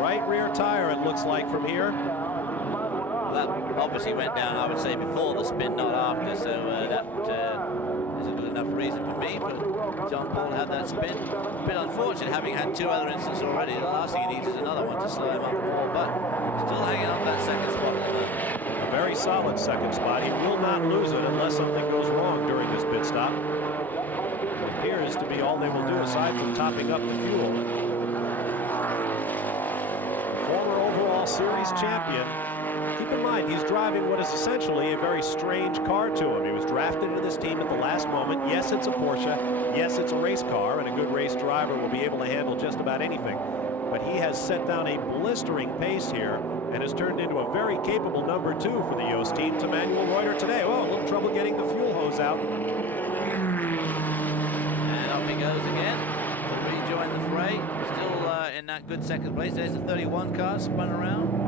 Right rear tire, it looks like, from here. Well, that obviously went down, I would say, before the spin, not after. So that is a good enough reason for me for John Paul to have that spin. A bit unfortunate, having had 2 other incidents already. The last thing he needs is another one to slow him up more, but still hanging on to that second spot at the moment. A very solid second spot. He will not lose it unless something goes wrong during this pit stop. It appears to be all they will do aside from topping up the fuel. Former overall series champion. Keep in mind, he's driving what is essentially a very strange car to him. He was drafted into this team at the last moment. Yes, it's a Porsche. Yes, it's a race car, and a good race driver will be able to handle just about anything. But he has set down a blistering pace here and has turned into a very capable number 2 for the Yost team to Manuel Reuter today. Well, a little trouble getting the fuel hose out. And off he goes again to rejoin the fray. Still in that good second place. There's the 31 car spun around.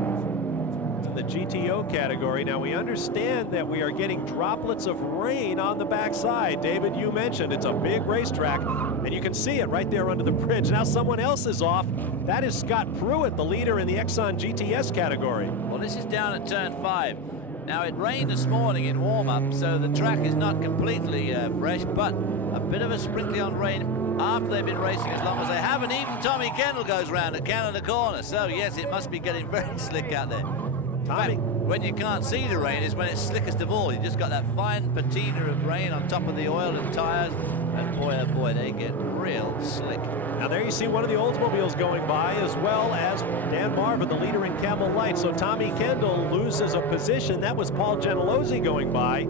in the GTO category. Now we understand that we are getting droplets of rain on the backside. David, you mentioned it's a big racetrack, and you can see it right there under the bridge. Now someone else is off. That is Scott Pruitt, the leader in the Exxon GTS category. Well, this is down at turn 5. Now, it rained this morning in warm-up, so the track is not completely fresh, but a bit of a sprinkling on rain after they've been racing as long as they have, and even Tommy Kendall goes round at Canada Corner. So, yes, it must be getting very slick out there. In fact, when you can't see the rain is when it's slickest of all. You just got that fine patina of rain on top of the oil and tires, and boy, oh boy, they get real slick. Now there you see one of the Oldsmobiles going by, as well as Dan Marvin, the leader in Camel Light. So Tommy Kendall loses a position. That was Paul Gentilozzi going by.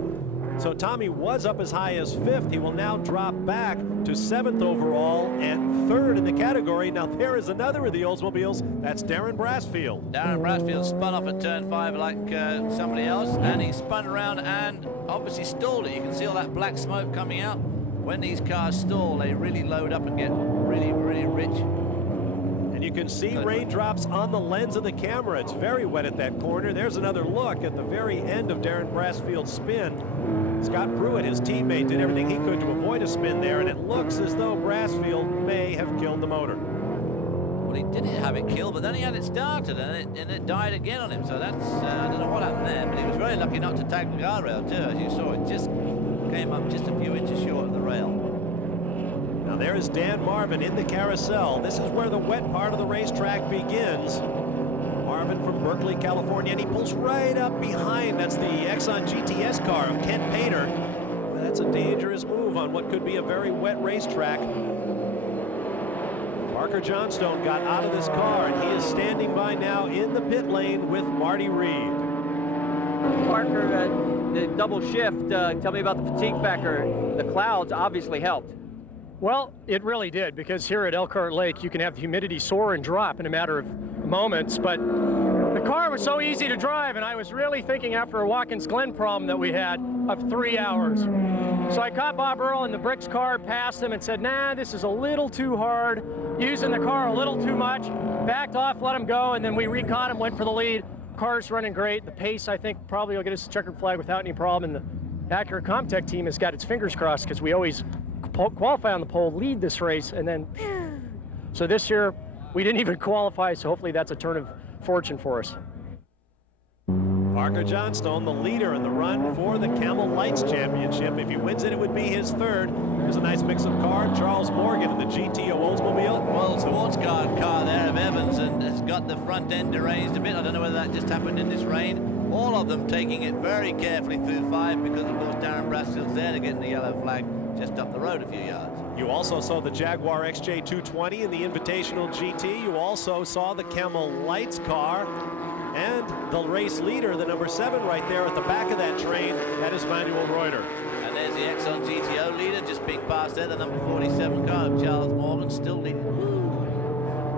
So Tommy was up as high as 5th. He will now drop back to 7th overall and 3rd in the category. Now there is another of the Oldsmobiles. That's Darren Brassfield. Darren Brassfield spun off at turn 5 like somebody else, and he spun around and obviously stalled it. You can see all that black smoke coming out. When these cars stall, they really load up and get really, really rich. And you can see raindrops on the lens of the camera. It's very wet at that corner. There's another look at the very end of Darren Brassfield's spin. Scott Pruitt, his teammate, did everything he could to avoid a spin there, and it looks as though Brassfield may have killed the motor. Well, he didn't have it killed, but then he had it started, and it died again on him. So that's, I don't know what happened there, but he was very lucky not to tag the guardrail too. As you saw, it just came up just a few inches short of the rail. Now there is Dan Marvin in the carousel. This is where the wet part of the racetrack begins. Marvin from Berkeley, California, and he pulls right up behind. That's the Exxon GTS car of Ken Painter. That's a dangerous move on what could be a very wet racetrack. Parker Johnstone got out of this car, and he is standing by now in the pit lane with Marty Reed. Parker, the double shift, tell me about the fatigue factor. The clouds obviously helped. Well, it really did, because here at Elkhart Lake, you can have the humidity soar and drop in a matter of moments, but the car was so easy to drive, and I was really thinking after a Watkins Glen problem that we had of 3 hours. So I caught Bob Earl in the Bricks car, passed him, and said, nah, this is a little too hard, using the car a little too much, backed off, let him go, and then we recaught him, went for the lead. Car's running great. The pace, I think, probably will get us a checkered flag without any problem, and the Acura Comtech team has got its fingers crossed, because we always qualify on the pole, lead this race, and then so this year we didn't even qualify, so hopefully that's a turn of fortune for us. Parker Johnstone, the leader in the run for the Camel Lights Championship. If he wins it, it would be his 3rd. There's a nice mix of cars. Charles Morgan in the GTO Oldsmobile. Well, sports car there of Evans, and has got the front end deranged a bit. I don't know whether that just happened in this rain. All of them taking it very carefully through 5, because of course Darren Brassfield's there to get the yellow flag just up the road a few yards. You also saw the Jaguar XJ220 in the Invitational GT. You also saw the Camel Lights car, and the race leader, the number 7 right there at the back of that train. That is Manuel Reuter. And there's the Exxon GTO leader just being passed there, the number 47 car of Charles Morgan, still leading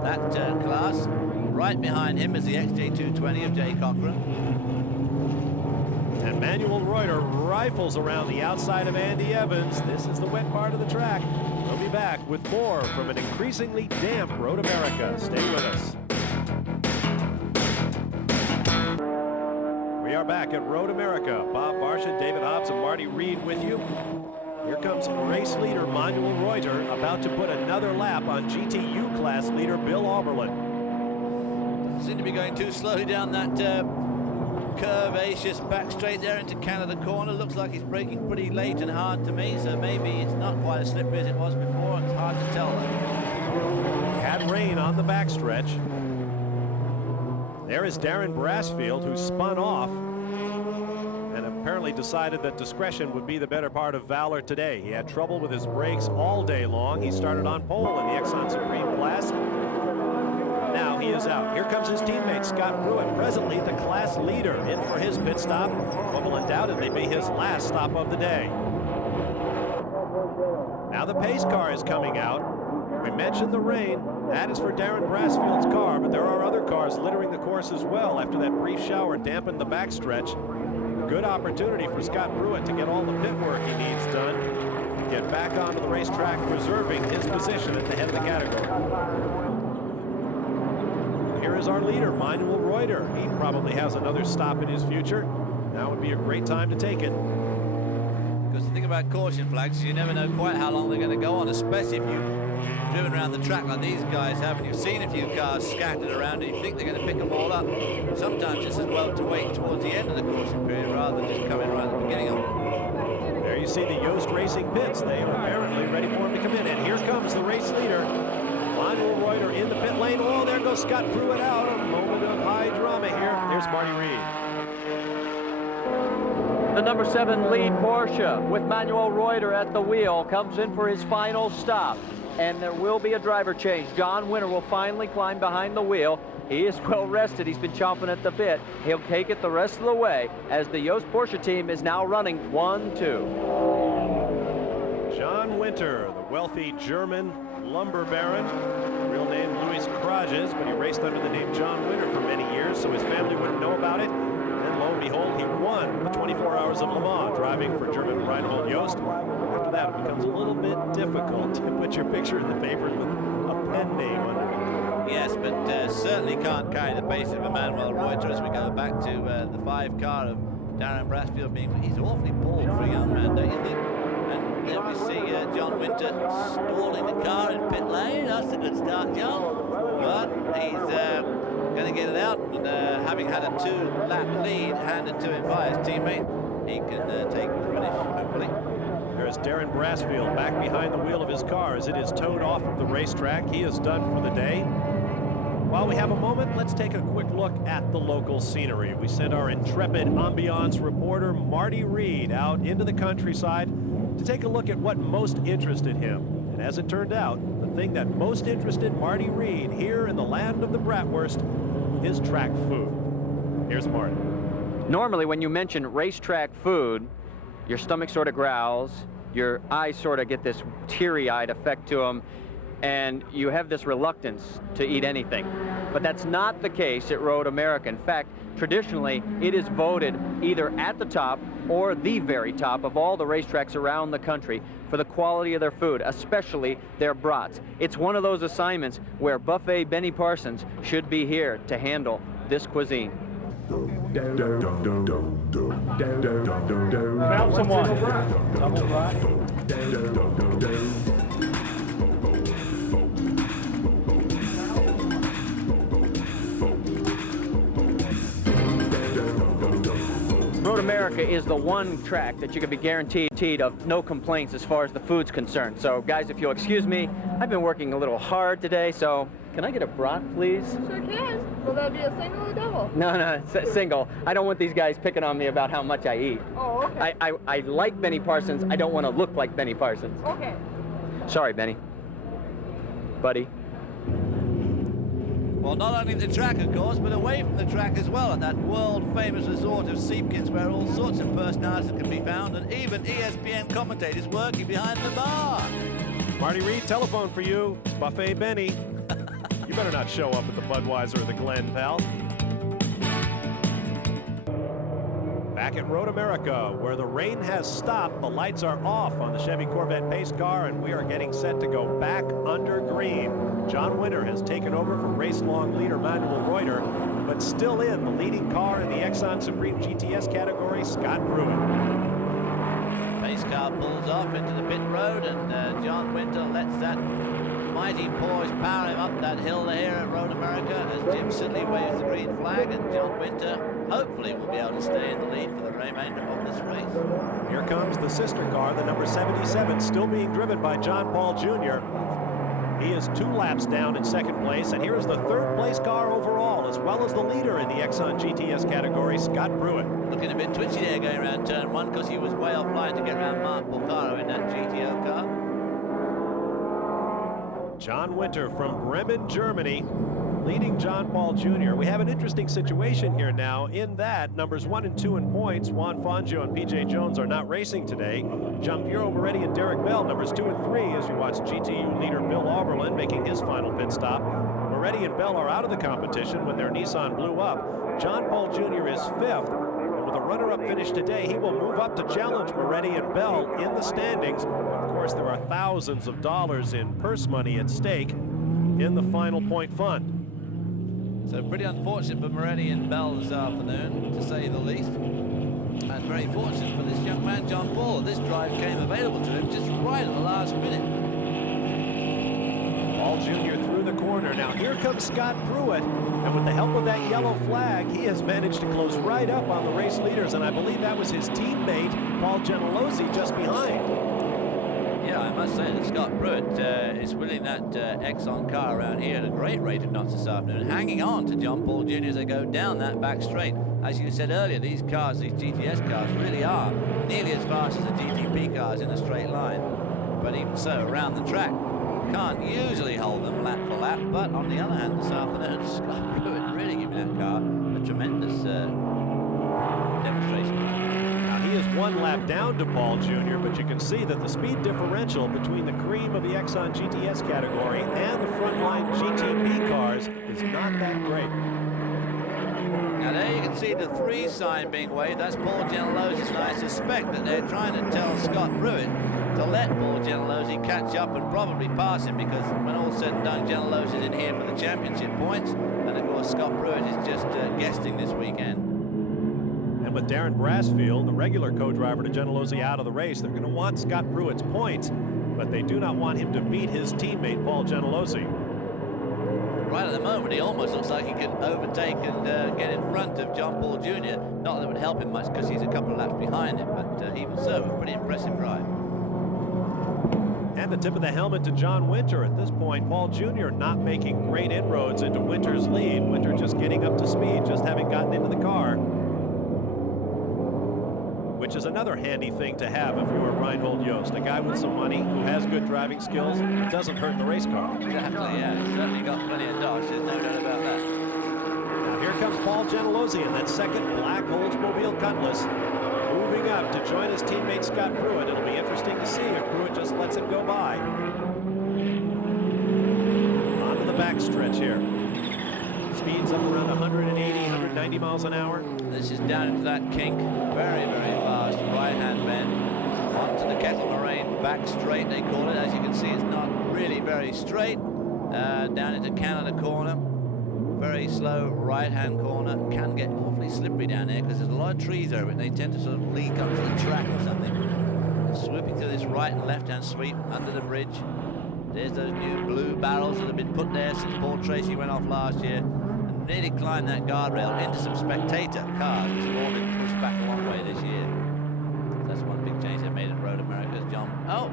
that class. Right behind him is the XJ220 of Jay Cochran. And Manuel Reuter rifles around the outside of Andy Evans. This is the wet part of the track. We'll be back with more from an increasingly damp Road America. Stay with us. We are back at Road America. Bob Barsha, David Hobbs, and Marty Reed with you. Here comes race leader Manuel Reuter, about to put another lap on GTU class leader Bill Auberlen. Doesn't seem to be going too slowly down that curvaceous back straight there into Canada Corner. Looks like he's braking pretty late and hard to me, so maybe it's not quite as slippery as it was before. It's hard to tell though. Had rain on the backstretch. There is Darren Brassfield, who spun off and apparently decided that discretion would be the better part of valor today. He had trouble with his brakes all day long. He started on pole in the Exxon Supreme class. Now he is out. Here comes his teammate, Scott Pruitt, presently the class leader, in for his pit stop. What will undoubtedly be his last stop of the day. Now the pace car is coming out. We mentioned the rain. That is for Darren Brassfield's car, but there are other cars littering the course as well after that brief shower dampened the backstretch. Good opportunity for Scott Pruitt to get all the pit work he needs done, get back onto the racetrack, preserving his position at the head of the category. Here is our leader, Manuel Reuter. He probably has another stop in his future. Now would be a great time to take it. Because the thing about caution flags is you never know quite how long they're going to go on, especially if you've driven around the track like these guys have, and you've seen a few cars scattered around and you think they're going to pick them all up. Sometimes it's as well to wait towards the end of the caution period rather than just coming right at the beginning of it. There you see the Yost Racing pits. They are apparently ready for him to come in. And here comes the race leader, Manuel Reuter, in the pit lane. Oh, there goes Scott Pruitt out. A moment of high drama here. Here's Marty Reed. The number 7 lead Porsche with Manuel Reuter at the wheel comes in for his final stop. And there will be a driver change. John Winter will finally climb behind the wheel. He is well rested. He's been chomping at the bit. He'll take it the rest of the way as the Yost Porsche team is now running 1-2. John Winter, the wealthy German lumber baron. Real name Louis Krages, but he raced under the name John Winter for many years, so his family wouldn't know about it. And lo and behold, he won the 24 Hours of Le Mans, driving for German Reinhold Yost. After that, it becomes a little bit difficult to put your picture in the papers with a pen name under it. Yes, but certainly can't carry the pace of Manuel Reuter as we go back to the 5 car of Darren Brasfield being, he's awfully bald for a young man, don't you think? And there we see John Winter stalling the car in pit lane. That's a good start, John. But he's going to get it out, and having had a 2-lap lead handed to him by his teammate, he can take the finish, hopefully. There's Darren Brasfield back behind the wheel of his car as it is towed off of the racetrack. He is done for the day. While we have a moment, let's take a quick look at the local scenery. We sent our intrepid ambiance reporter, Marty Reed, out into the countryside to take a look at what most interested him. And as it turned out, the thing that most interested Marty Reed here in the land of the bratwurst is track food. Here's Marty. Normally, when you mention racetrack food, your stomach sort of growls, your eyes sort of get this teary-eyed effect to them, and you have this reluctance to eat anything. But that's not the case at Road America. In fact, traditionally, it is voted either at the top or the very top of all the racetracks around the country for the quality of their food, especially their brats. It's one of those assignments where Buffet Benny Parsons should be here to handle this cuisine. Grab someone. Road America is the one track that you can be guaranteed of no complaints as far as the food's concerned. So guys, if you'll excuse me, I've been working a little hard today, so can I get a brat, please? Sure can. Will that be a single or double? No, single. I don't want these guys picking on me about how much I eat. Oh, okay. I like Benny Parsons. I don't want to look like Benny Parsons. Okay. Sorry, Benny. Buddy. Well, not only the track, of course, but away from the track as well, at that world-famous resort of Seepkins, where all sorts of personalities can be found, and even ESPN commentators working behind the bar. Marty Reed, telephone for you. It's Buffet Benny. You better not show up at the Budweiser or the Glen, pal. Back at Road America, where the rain has stopped, the lights are off on the Chevy Corvette pace car, and we are getting set to go back under green. John Winter has taken over from race-long leader Manuel Reuter, but still in the leading car in the Exxon Supreme GTS category, Scott Pruitt. Pace car pulls off into the pit road, and John Winter lets that mighty poise power him up that hill there at Road America as Jim Sidley waves the green flag, and John Winter hopefully will be able to stay in the lead for the remainder of this race. Here comes the sister car, the number 77, still being driven by John Paul Jr. He is 2 laps down in second place, and here is the third place car overall, as well as the leader in the Exxon GTS category, Scott Pruitt. Looking a bit twitchy there going around turn 1 because he was way offline to get around Mark Porcaro in that GTO car. John Winter from Bremen, Germany, leading John Paul Jr. We have an interesting situation here now in that numbers 1 and 2 in points, Juan Fangio and P.J. Jones, are not racing today. Giampiero Moretti and Derek Bell, numbers 2 and 3, as you watch GTU leader Bill Auberlin making his final pit stop. Moretti and Bell are out of the competition when their Nissan blew up. John Paul Jr. is 5th, and with a runner-up finish today, he will move up to challenge Moretti and Bell in the standings. Of course, there are thousands of dollars in purse money at stake in the final point fund. So pretty unfortunate for Moretti and Bell this afternoon, to say the least. And very fortunate for this young man, John Paul. This drive came available to him just right at the last minute. Paul Jr. through the corner. Now here comes Scott Pruitt, and with the help of that yellow flag, he has managed to close right up on the race leaders, and I believe that was his teammate, Paul Gentilozzi, just behind. Yeah, I must say that Scott Pruitt is winning that Exxon car around here at a great rate of knots this afternoon, hanging on to John Paul Jr. as they go down that back straight. As you said earlier, these cars, these GTS cars, really are nearly as fast as the GTP cars in a straight line. But even so, around the track, can't usually hold them lap for lap. But on the other hand, this afternoon, Scott Pruitt really giving that car a tremendous demonstration. Now he is one lap down to Paul Jr., but you can see that the speed differential between the cream of the Exxon GTS category and the frontline GTP cars is not that great. Now there you can see the 3 sign being waved. That's Paul Gentilozzi, and I suspect that they're trying to tell Scott Pruitt to let Paul Gentilozzi catch up and probably pass him, because when all's said and done, Gentilozzi's in here for the championship points, and of course Scott Pruitt is just guesting this weekend. And with Darren Brassfield, the regular co-driver to Gentilozzi, out of the race, they're going to want Scott Pruitt's points, but they do not want him to beat his teammate Paul Gentilozzi. Right at the moment, he almost looks like he could overtake and get in front of John Paul Jr. Not that it would help him much, because he's a couple of laps behind him, but even so, a pretty impressive drive. And the tip of the helmet to John Winter. At this point, Paul Jr. not making great inroads into Winter's lead. Winter just getting up to speed, just having gotten into the car, which is another handy thing to have if you're Reinhold Jost, a guy with some money who has good driving skills. It doesn't hurt in the race car. Exactly, yeah. He's certainly got plenty of dogs. There's no doubt about that. Now here comes Paul Gentilozzi in that second black Oldsmobile Cutlass, moving up to join his teammate Scott Pruitt. It'll be interesting to see if Pruitt just lets him go by. Onto the backstretch here. Speeds up around 180, 190 miles an hour. This is down into that kink. Very, very fast right-hand bend. Onto the Kettle Moraine back straight, they call it. As you can see, it's not really very straight. Down into Canada corner. Very slow right-hand corner. Can get awfully slippery down there because there's a lot of trees over it. They tend to sort of leak onto the track or something. And swooping through this right and left-hand sweep under the bridge. There's those new blue barrels that have been put there since Paul Tracy went off last year. Nearly climbed that guardrail into some spectator cars, which have all been pushed back a long way this year. That's one big change they made at Road America's John. Oh!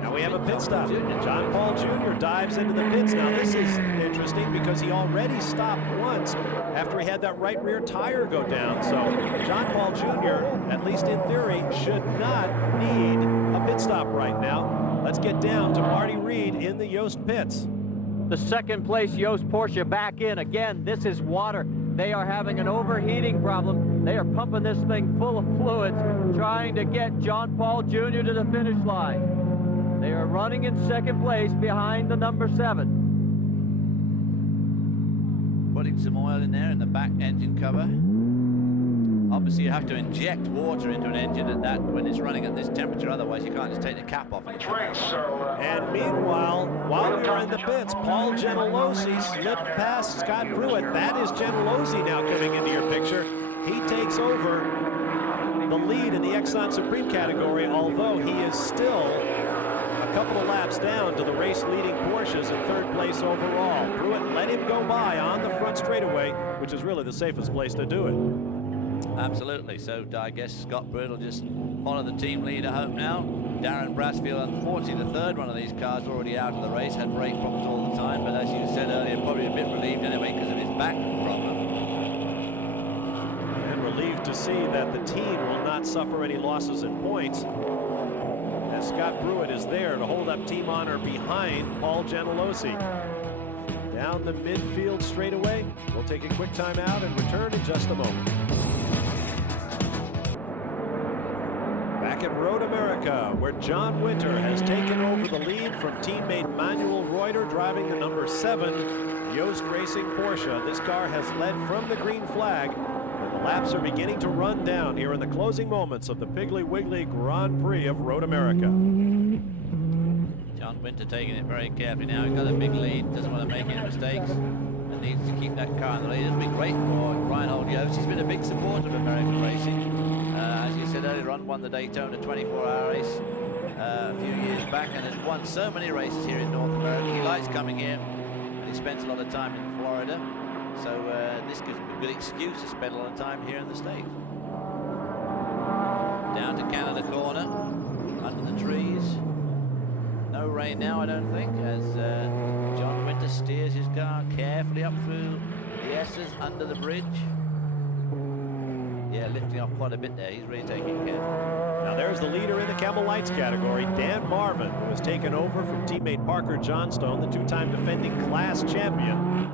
Now we have a pit stop. John Paul Jr. dives into the pits. Now this is interesting because he already stopped once after he had that right rear tire go down. So John Paul Jr., at least in theory, should not need a pit stop right now. Let's get down to Marty Reed in the Yost pits. The second place Yost Porsche back in. Again, this is water. They are having an overheating problem. They are pumping this thing full of fluids, trying to get John Paul Jr. to the finish line. They are running in second place behind the number 7. Putting some oil in there in the back engine cover. Obviously, you have to inject water into an engine at that when it's running at this temperature. Otherwise, you can't just take the cap off. And meanwhile, while we are in the pits, Paul Gentilozzi slipped past Scott Pruitt. That is Gentilozzi now coming into your picture. He takes over the lead in the Exxon Supreme category, although he is still a couple of laps down to the race-leading Porsches in third place overall. Pruitt let him go by on the front straightaway, which is really the safest place to do it. Absolutely. So I guess Scott Pruitt will just follow the team leader home now. Darren Brassfield, unfortunately, the third one of these cars already out of the race, had brake problems all the time, but as you said earlier, probably a bit relieved anyway because of his back problem. And relieved to see that the team will not suffer any losses in points, as Scott Pruitt is there to hold up team honor behind Paul Gentilozzi. Down the midfield straightaway. We'll take a quick time out and return in just a moment. Back at Road America, where John Winter has taken over the lead from teammate Manuel Reuter, driving the number 7 Yost Racing Porsche. This car has led from the green flag, and the laps are beginning to run down here in the closing moments of the Piggly Wiggly Grand Prix of Road America. John Winter taking it very carefully now. He's got a big lead, doesn't want to make any mistakes. And needs to keep that car in the lead. It'll be great for Reinhold Yost. He's been a big supporter of American racing. As you said earlier on, won the Daytona 24-hour race a few years back and has won so many races here in North America. He likes coming here, and he spends a lot of time in Florida. So this gives him a good excuse to spend a lot of time here in the States. Down to Canada corner, under the trees. No rain now, I don't think, as John Winter steers his car carefully up through the S's under the bridge. Yeah, lifting off quite a bit there. He's really taking it carefully. Now there's the leader in the Camel Lights category, Dan Marvin, who has taken over from teammate Parker Johnstone, the two-time defending class champion.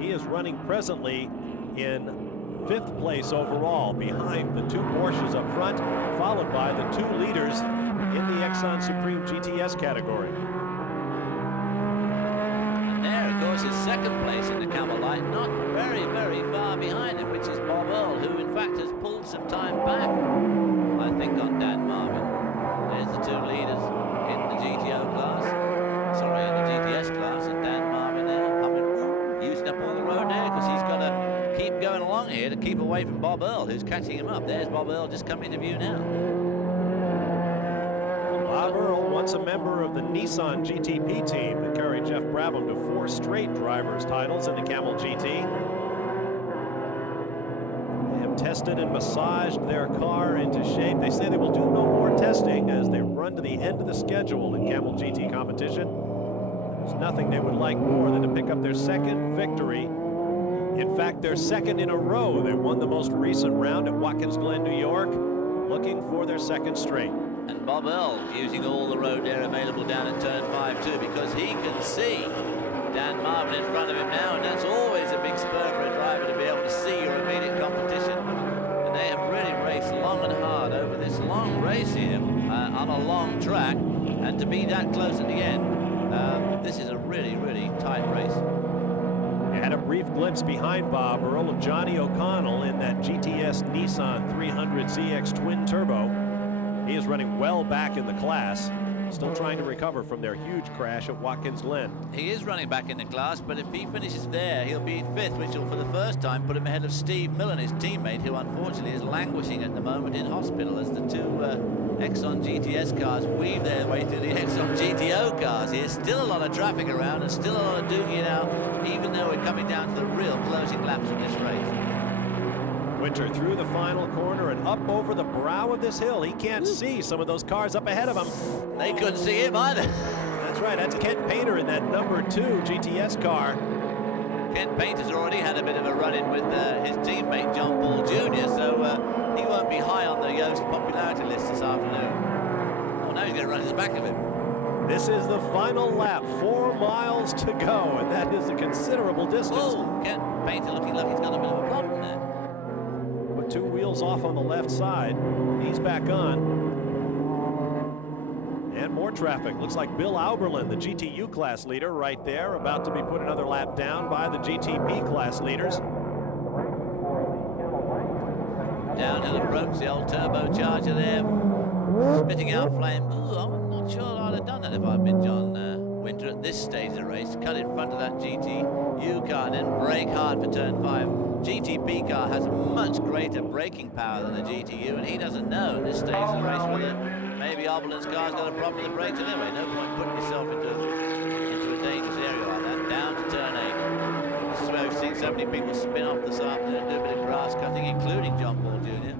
He is running presently in 5th place overall, behind the 2 Porsches up front, followed by the 2 leaders in the Exxon Supreme GTS category. And there, of course, is 2nd place in the Camel Light, not very, very far behind him, which is Bob Earl, who in fact has pulled some time back, I think, on Dan Marvin. There's the 2 leaders in the GTO class, sorry, in the GTS class, and Dan Marvin there, using up all the road there, because he's got to keep going along here to keep away from Bob Earl, who's catching him up. There's Bob Earl just coming into view now. Bob Earl, once a member of the Nissan GTP team that carried Jeff Brabham to 4 straight drivers' titles in the Camel GT. They have tested and massaged their car into shape. They say they will do no more testing as they run to the end of the schedule in Camel GT competition. There's nothing they would like more than to pick up their 2nd victory. In fact, their 2nd in a row. They won the most recent round at Watkins Glen, New York, looking for their 2nd straight. And Bob Earl using all the road air available down in turn 5 too, because he can see Dan Marvin in front of him now, and that's always a big spur for a driver to be able to see your immediate competition. And they have really raced long and hard over this long race here on a long track, and to be that close at the end, this is a really, really tight race. You had a brief glimpse behind Bob Earl of Johnny O'Connell in that GTS Nissan 300ZX twin turbo. He is running well back in the class, still trying to recover from their huge crash at Watkins Glen. He is running back in the class, but if he finishes there, he'll be in 5th, which will for the first time put him ahead of Steve Millen, his teammate, who unfortunately is languishing at the moment in hospital as the 2 Exxon GTS cars weave their way through the Exxon GTO cars. There's still a lot of traffic around and still a lot of doogie now, even though we're coming down to the real closing laps of this race. Winter through the final corner and up over the brow of this hill. He can't see some of those cars up ahead of him. They couldn't see him either. That's right, that's Kent Painter in that number 2 GTS car. Kent Painter's already had a bit of a run-in with his teammate John Paul Jr., so he won't be high on the Yost popularity list this afternoon. Oh, now he's going to run to the back of him. This is the final lap, 4 miles to go, and that is a considerable distance. Oh, Kent Painter looking like he's got a bit of a problem there. Put 2 wheels off on the left side. He's back on. And more traffic. Looks like Bill Auberlin, the GTU class leader, right there, about to be put another lap down by the GTP class leaders. Downhill approach, the old turbocharger there, spitting out flame. Ooh, I'm not sure I'd have done that if I'd been John Winter at this stage of the race. Cut in front of that GTU car and then brake hard for turn 5. GTP car has much greater braking power than the GTU, and he doesn't know at this stage of the race whether maybe Auberlin's car's got a problem with the brakes anyway. No point putting yourself into a dangerous area like that. Down to turn 8. This is where we've seen so many people spin off this afternoon and do a bit of grass cutting, including John Paul Jr.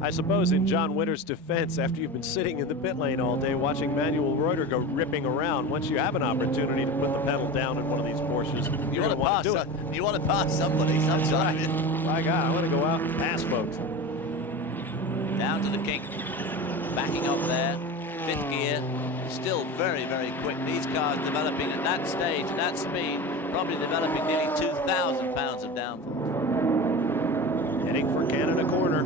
I suppose in John Winter's defense, after you've been sitting in the pit lane all day watching Manuel Reuter go ripping around, once you have an opportunity to put the pedal down in one of these Porsches, you want to do it. You want to pass somebody sometime. My God, I want to go out and pass folks. Down to the King, backing up there, 5th gear, still very, very quick. These cars developing at that stage, at that speed, probably developing nearly 2,000 pounds of downforce. Heading for Canada corner.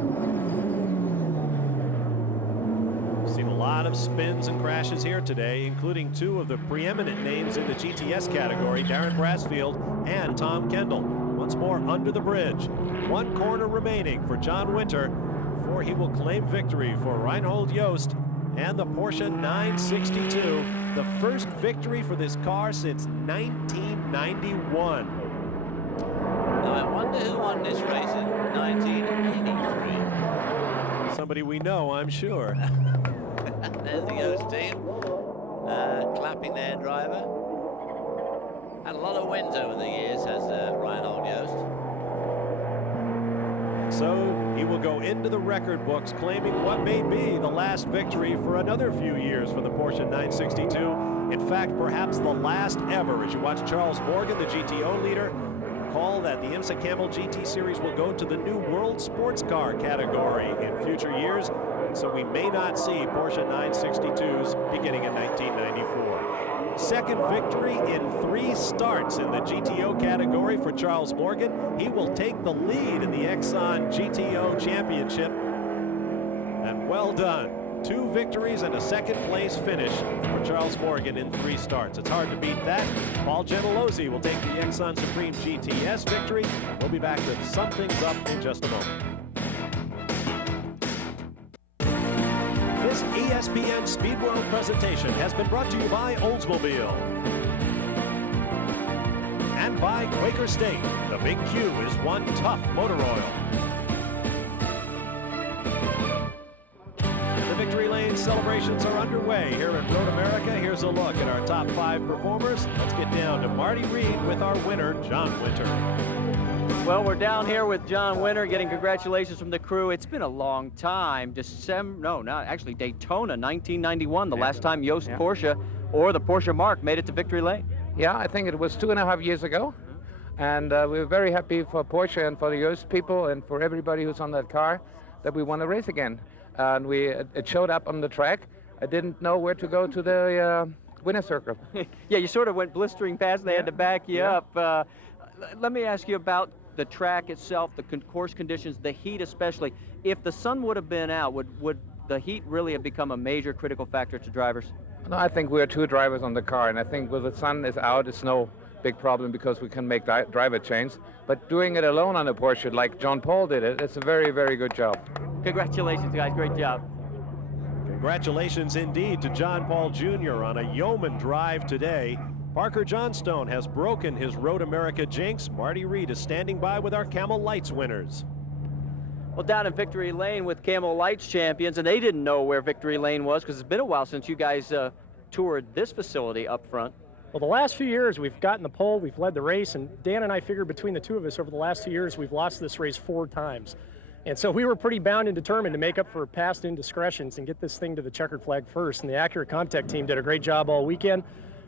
Seen a lot of spins and crashes here today, including 2 of the preeminent names in the GTS category, Darren Brasfield and Tom Kendall. Once more under the bridge. 1 corner remaining for John Winter before he will claim victory for Reinhold Yost and the Porsche 962, the first victory for this car since 1991. Now I wonder who won this race in 1983. Somebody we know, I'm sure. There's the Yost team clapping their driver. Had a lot of wins over the years, has Reinhold Yost. So he will go into the record books claiming what may be the last victory for another few years for the Porsche 962. In fact, perhaps the last ever. As you watch Charles Morgan, the GTO leader, recall that the IMSA Camel GT Series will go to the new World Sports Car category in future years. So we may not see Porsche 962s beginning in 1994. Second victory in 3 starts in the GTO category for Charles Morgan. He will take the lead in the Exxon GTO Championship. And well done. 2 victories and a second place finish for Charles Morgan in 3 starts. It's hard to beat that. Paul Gentilozzi will take the Exxon Supreme GTS victory. We'll be back to sum things up in just a moment. This ESPN Speed World presentation has been brought to you by Oldsmobile and by Quaker State. The Big Q is one tough motor oil. The Victory Lane celebrations are underway here at Road America. Here's a look at our top 5 performers. Let's get down to Marty Reed with our winner, John Winter. Well, we're down here with John Winter getting congratulations from the crew. It's been a long time. Daytona 1991, the last time Yost Porsche or the Porsche Mark made it to Victory Lane. Yeah, I think it was 2.5 years ago. And we were very happy for Porsche and for the Yost people and for everybody who's on that car that we won the race again. And it showed up on the track. I didn't know where to go to the winner's circle. Yeah, you sort of went blistering past. They had to back you up. Let me ask you about the track itself, the course conditions, the heat especially. If the sun would have been out, would the heat really have become a major critical factor to drivers? No, I think we are 2 drivers on the car, and I think when the sun is out, it's no big problem because we can make driver change. But doing it alone on a Porsche, like John Paul did it's a very, very good job. Congratulations, guys. Great job. Congratulations indeed to John Paul Jr. on a yeoman drive today. Parker Johnstone has broken his Road America jinx. Marty Reed is standing by with our Camel Lights winners. Well, down in Victory Lane with Camel Lights champions, and they didn't know where Victory Lane was because it's been a while since you guys toured this facility up front. Well, the last few years we've gotten the pole, we've led the race, and Dan and I figured between the 2 of us over the last 2 years we've lost this race 4 times. And so we were pretty bound and determined to make up for past indiscretions and get this thing to the checkered flag first. And the Acura Comtech team did a great job all weekend.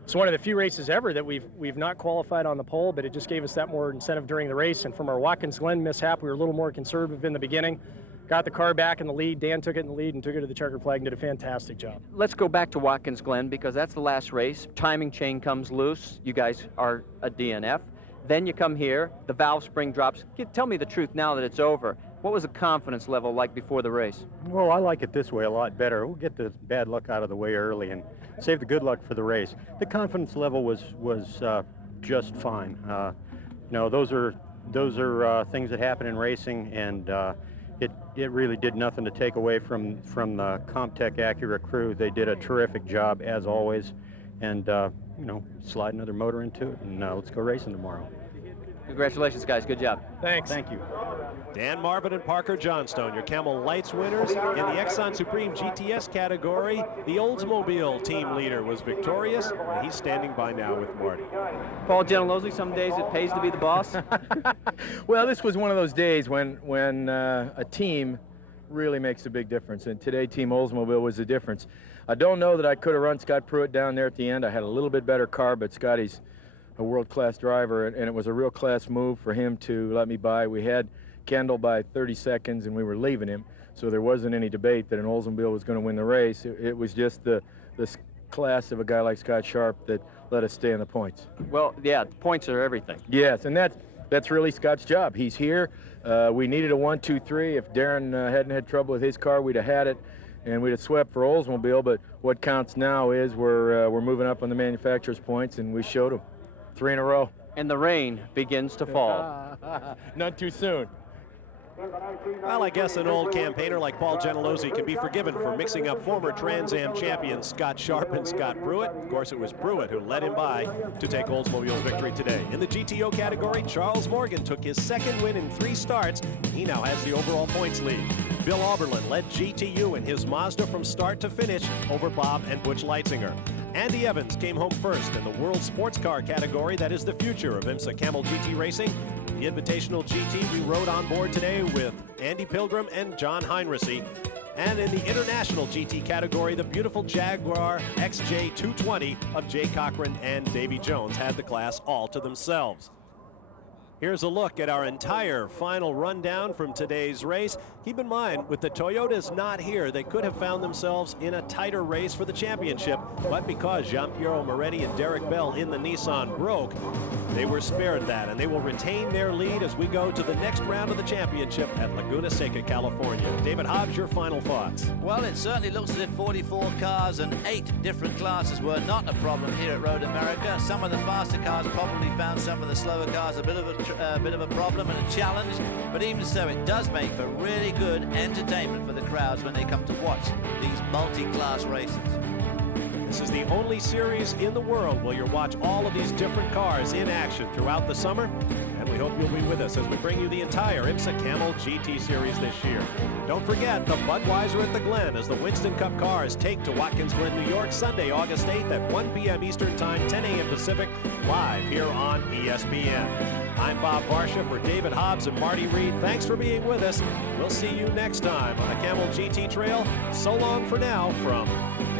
It's one of the few races ever that we've not qualified on the pole, but it just gave us that more incentive during the race. And from our Watkins Glen mishap, we were a little more conservative in the beginning. Got the car back in the lead. Dan took it in the lead and took it to the checkered flag and did a fantastic job. Let's go back to Watkins Glen because that's the last race. Timing chain comes loose. You guys are a DNF. Then you come here. The valve spring drops. Tell me the truth now that it's over. What was the confidence level like before the race? Well, I like it this way a lot better. We'll get the bad luck out of the way early and save the good luck for the race. The confidence level was just fine. You know, those are things that happen in racing, and it really did nothing to take away from the Comtech Acura crew. They did a terrific job as always, and you know, slide another motor into it, and let's go racing tomorrow. Congratulations, guys. Good job. Thanks. Thank you. Dan Marvin and Parker Johnstone, your Camel Lights winners. In the Exxon Supreme GTS category, the Oldsmobile team leader was victorious, and he's standing by now with Marty. Paul Gentilozzi, some days it pays to be the boss. Well, this was one of those days when a team really makes a big difference, and today Team Oldsmobile was the difference. I don't know that I could have run Scott Pruitt down there at the end. I had a little bit better car, but Scotty's a world-class driver, and it was a real class move for him to let me by. We had Kendall by 30 seconds, and we were leaving him, so there wasn't any debate that an Oldsmobile was going to win the race. It was just the class of a guy like Scott Sharp that let us stay in the points. Well, yeah, the points are everything. Yes, and that's really Scott's job. He's here. We needed a 1-2-3. If Darren hadn't had trouble with his car, we'd have had it, and we'd have swept for Oldsmobile. But what counts now is we're moving up on the manufacturer's points, and we showed them 3 in a row. And the rain begins to fall. Not too soon. Well, I guess an old campaigner like Paul Gentilozzi can be forgiven for mixing up former Trans Am champions Scott Sharp and Scott Pruitt. Of course, it was Pruitt who led him by to take Oldsmobile's victory today. In the GTO category, Charles Morgan took his second win in 3 starts. He now has the overall points lead. Bill Auberlin led GTU in his Mazda from start to finish over Bob and Butch Leitzinger. Andy Evans came home first in the World Sports Car category. That is the future of IMSA Camel GT Racing. The Invitational GT we rode on board today with Andy Pilgrim and John Heinrichsey. And in the International GT category, the beautiful Jaguar XJ220 of Jay Cochran and Davy Jones had the class all to themselves. Here's a look at our entire final rundown from today's race. Keep in mind, with the Toyotas not here, they could have found themselves in a tighter race for the championship, but because Giampiero Moretti and Derek Bell in the Nissan broke, they were spared that, and they will retain their lead as we go to the next round of the championship at Laguna Seca, California. David Hobbs, your final thoughts. Well, it certainly looks as if 44 cars and 8 different classes were not a problem here at Road America. Some of the faster cars probably found some of the slower cars a bit of a problem and a challenge, but even so, it does make for really good entertainment for the crowds when they come to watch these multi-class races. This is the only series in the world where you'll watch all of these different cars in action throughout the summer, and we hope you'll be with us as we bring you the entire IMSA Camel GT Series this year. Don't forget the Budweiser at the Glen as the Winston Cup cars take to Watkins Glen, New York, Sunday, August 8th at 1 p.m. Eastern Time, 10 a.m. Pacific, live here on ESPN. I'm Bob Varsha for David Hobbs and Marty Reed. Thanks for being with us. We'll see you next time on the Camel GT Trail. So long for now from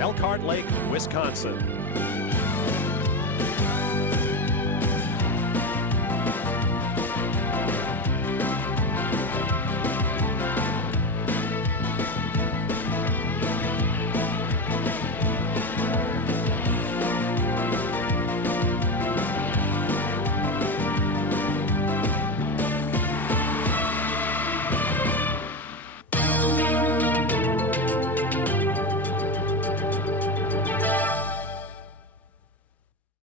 Elkhart Lake, Wisconsin.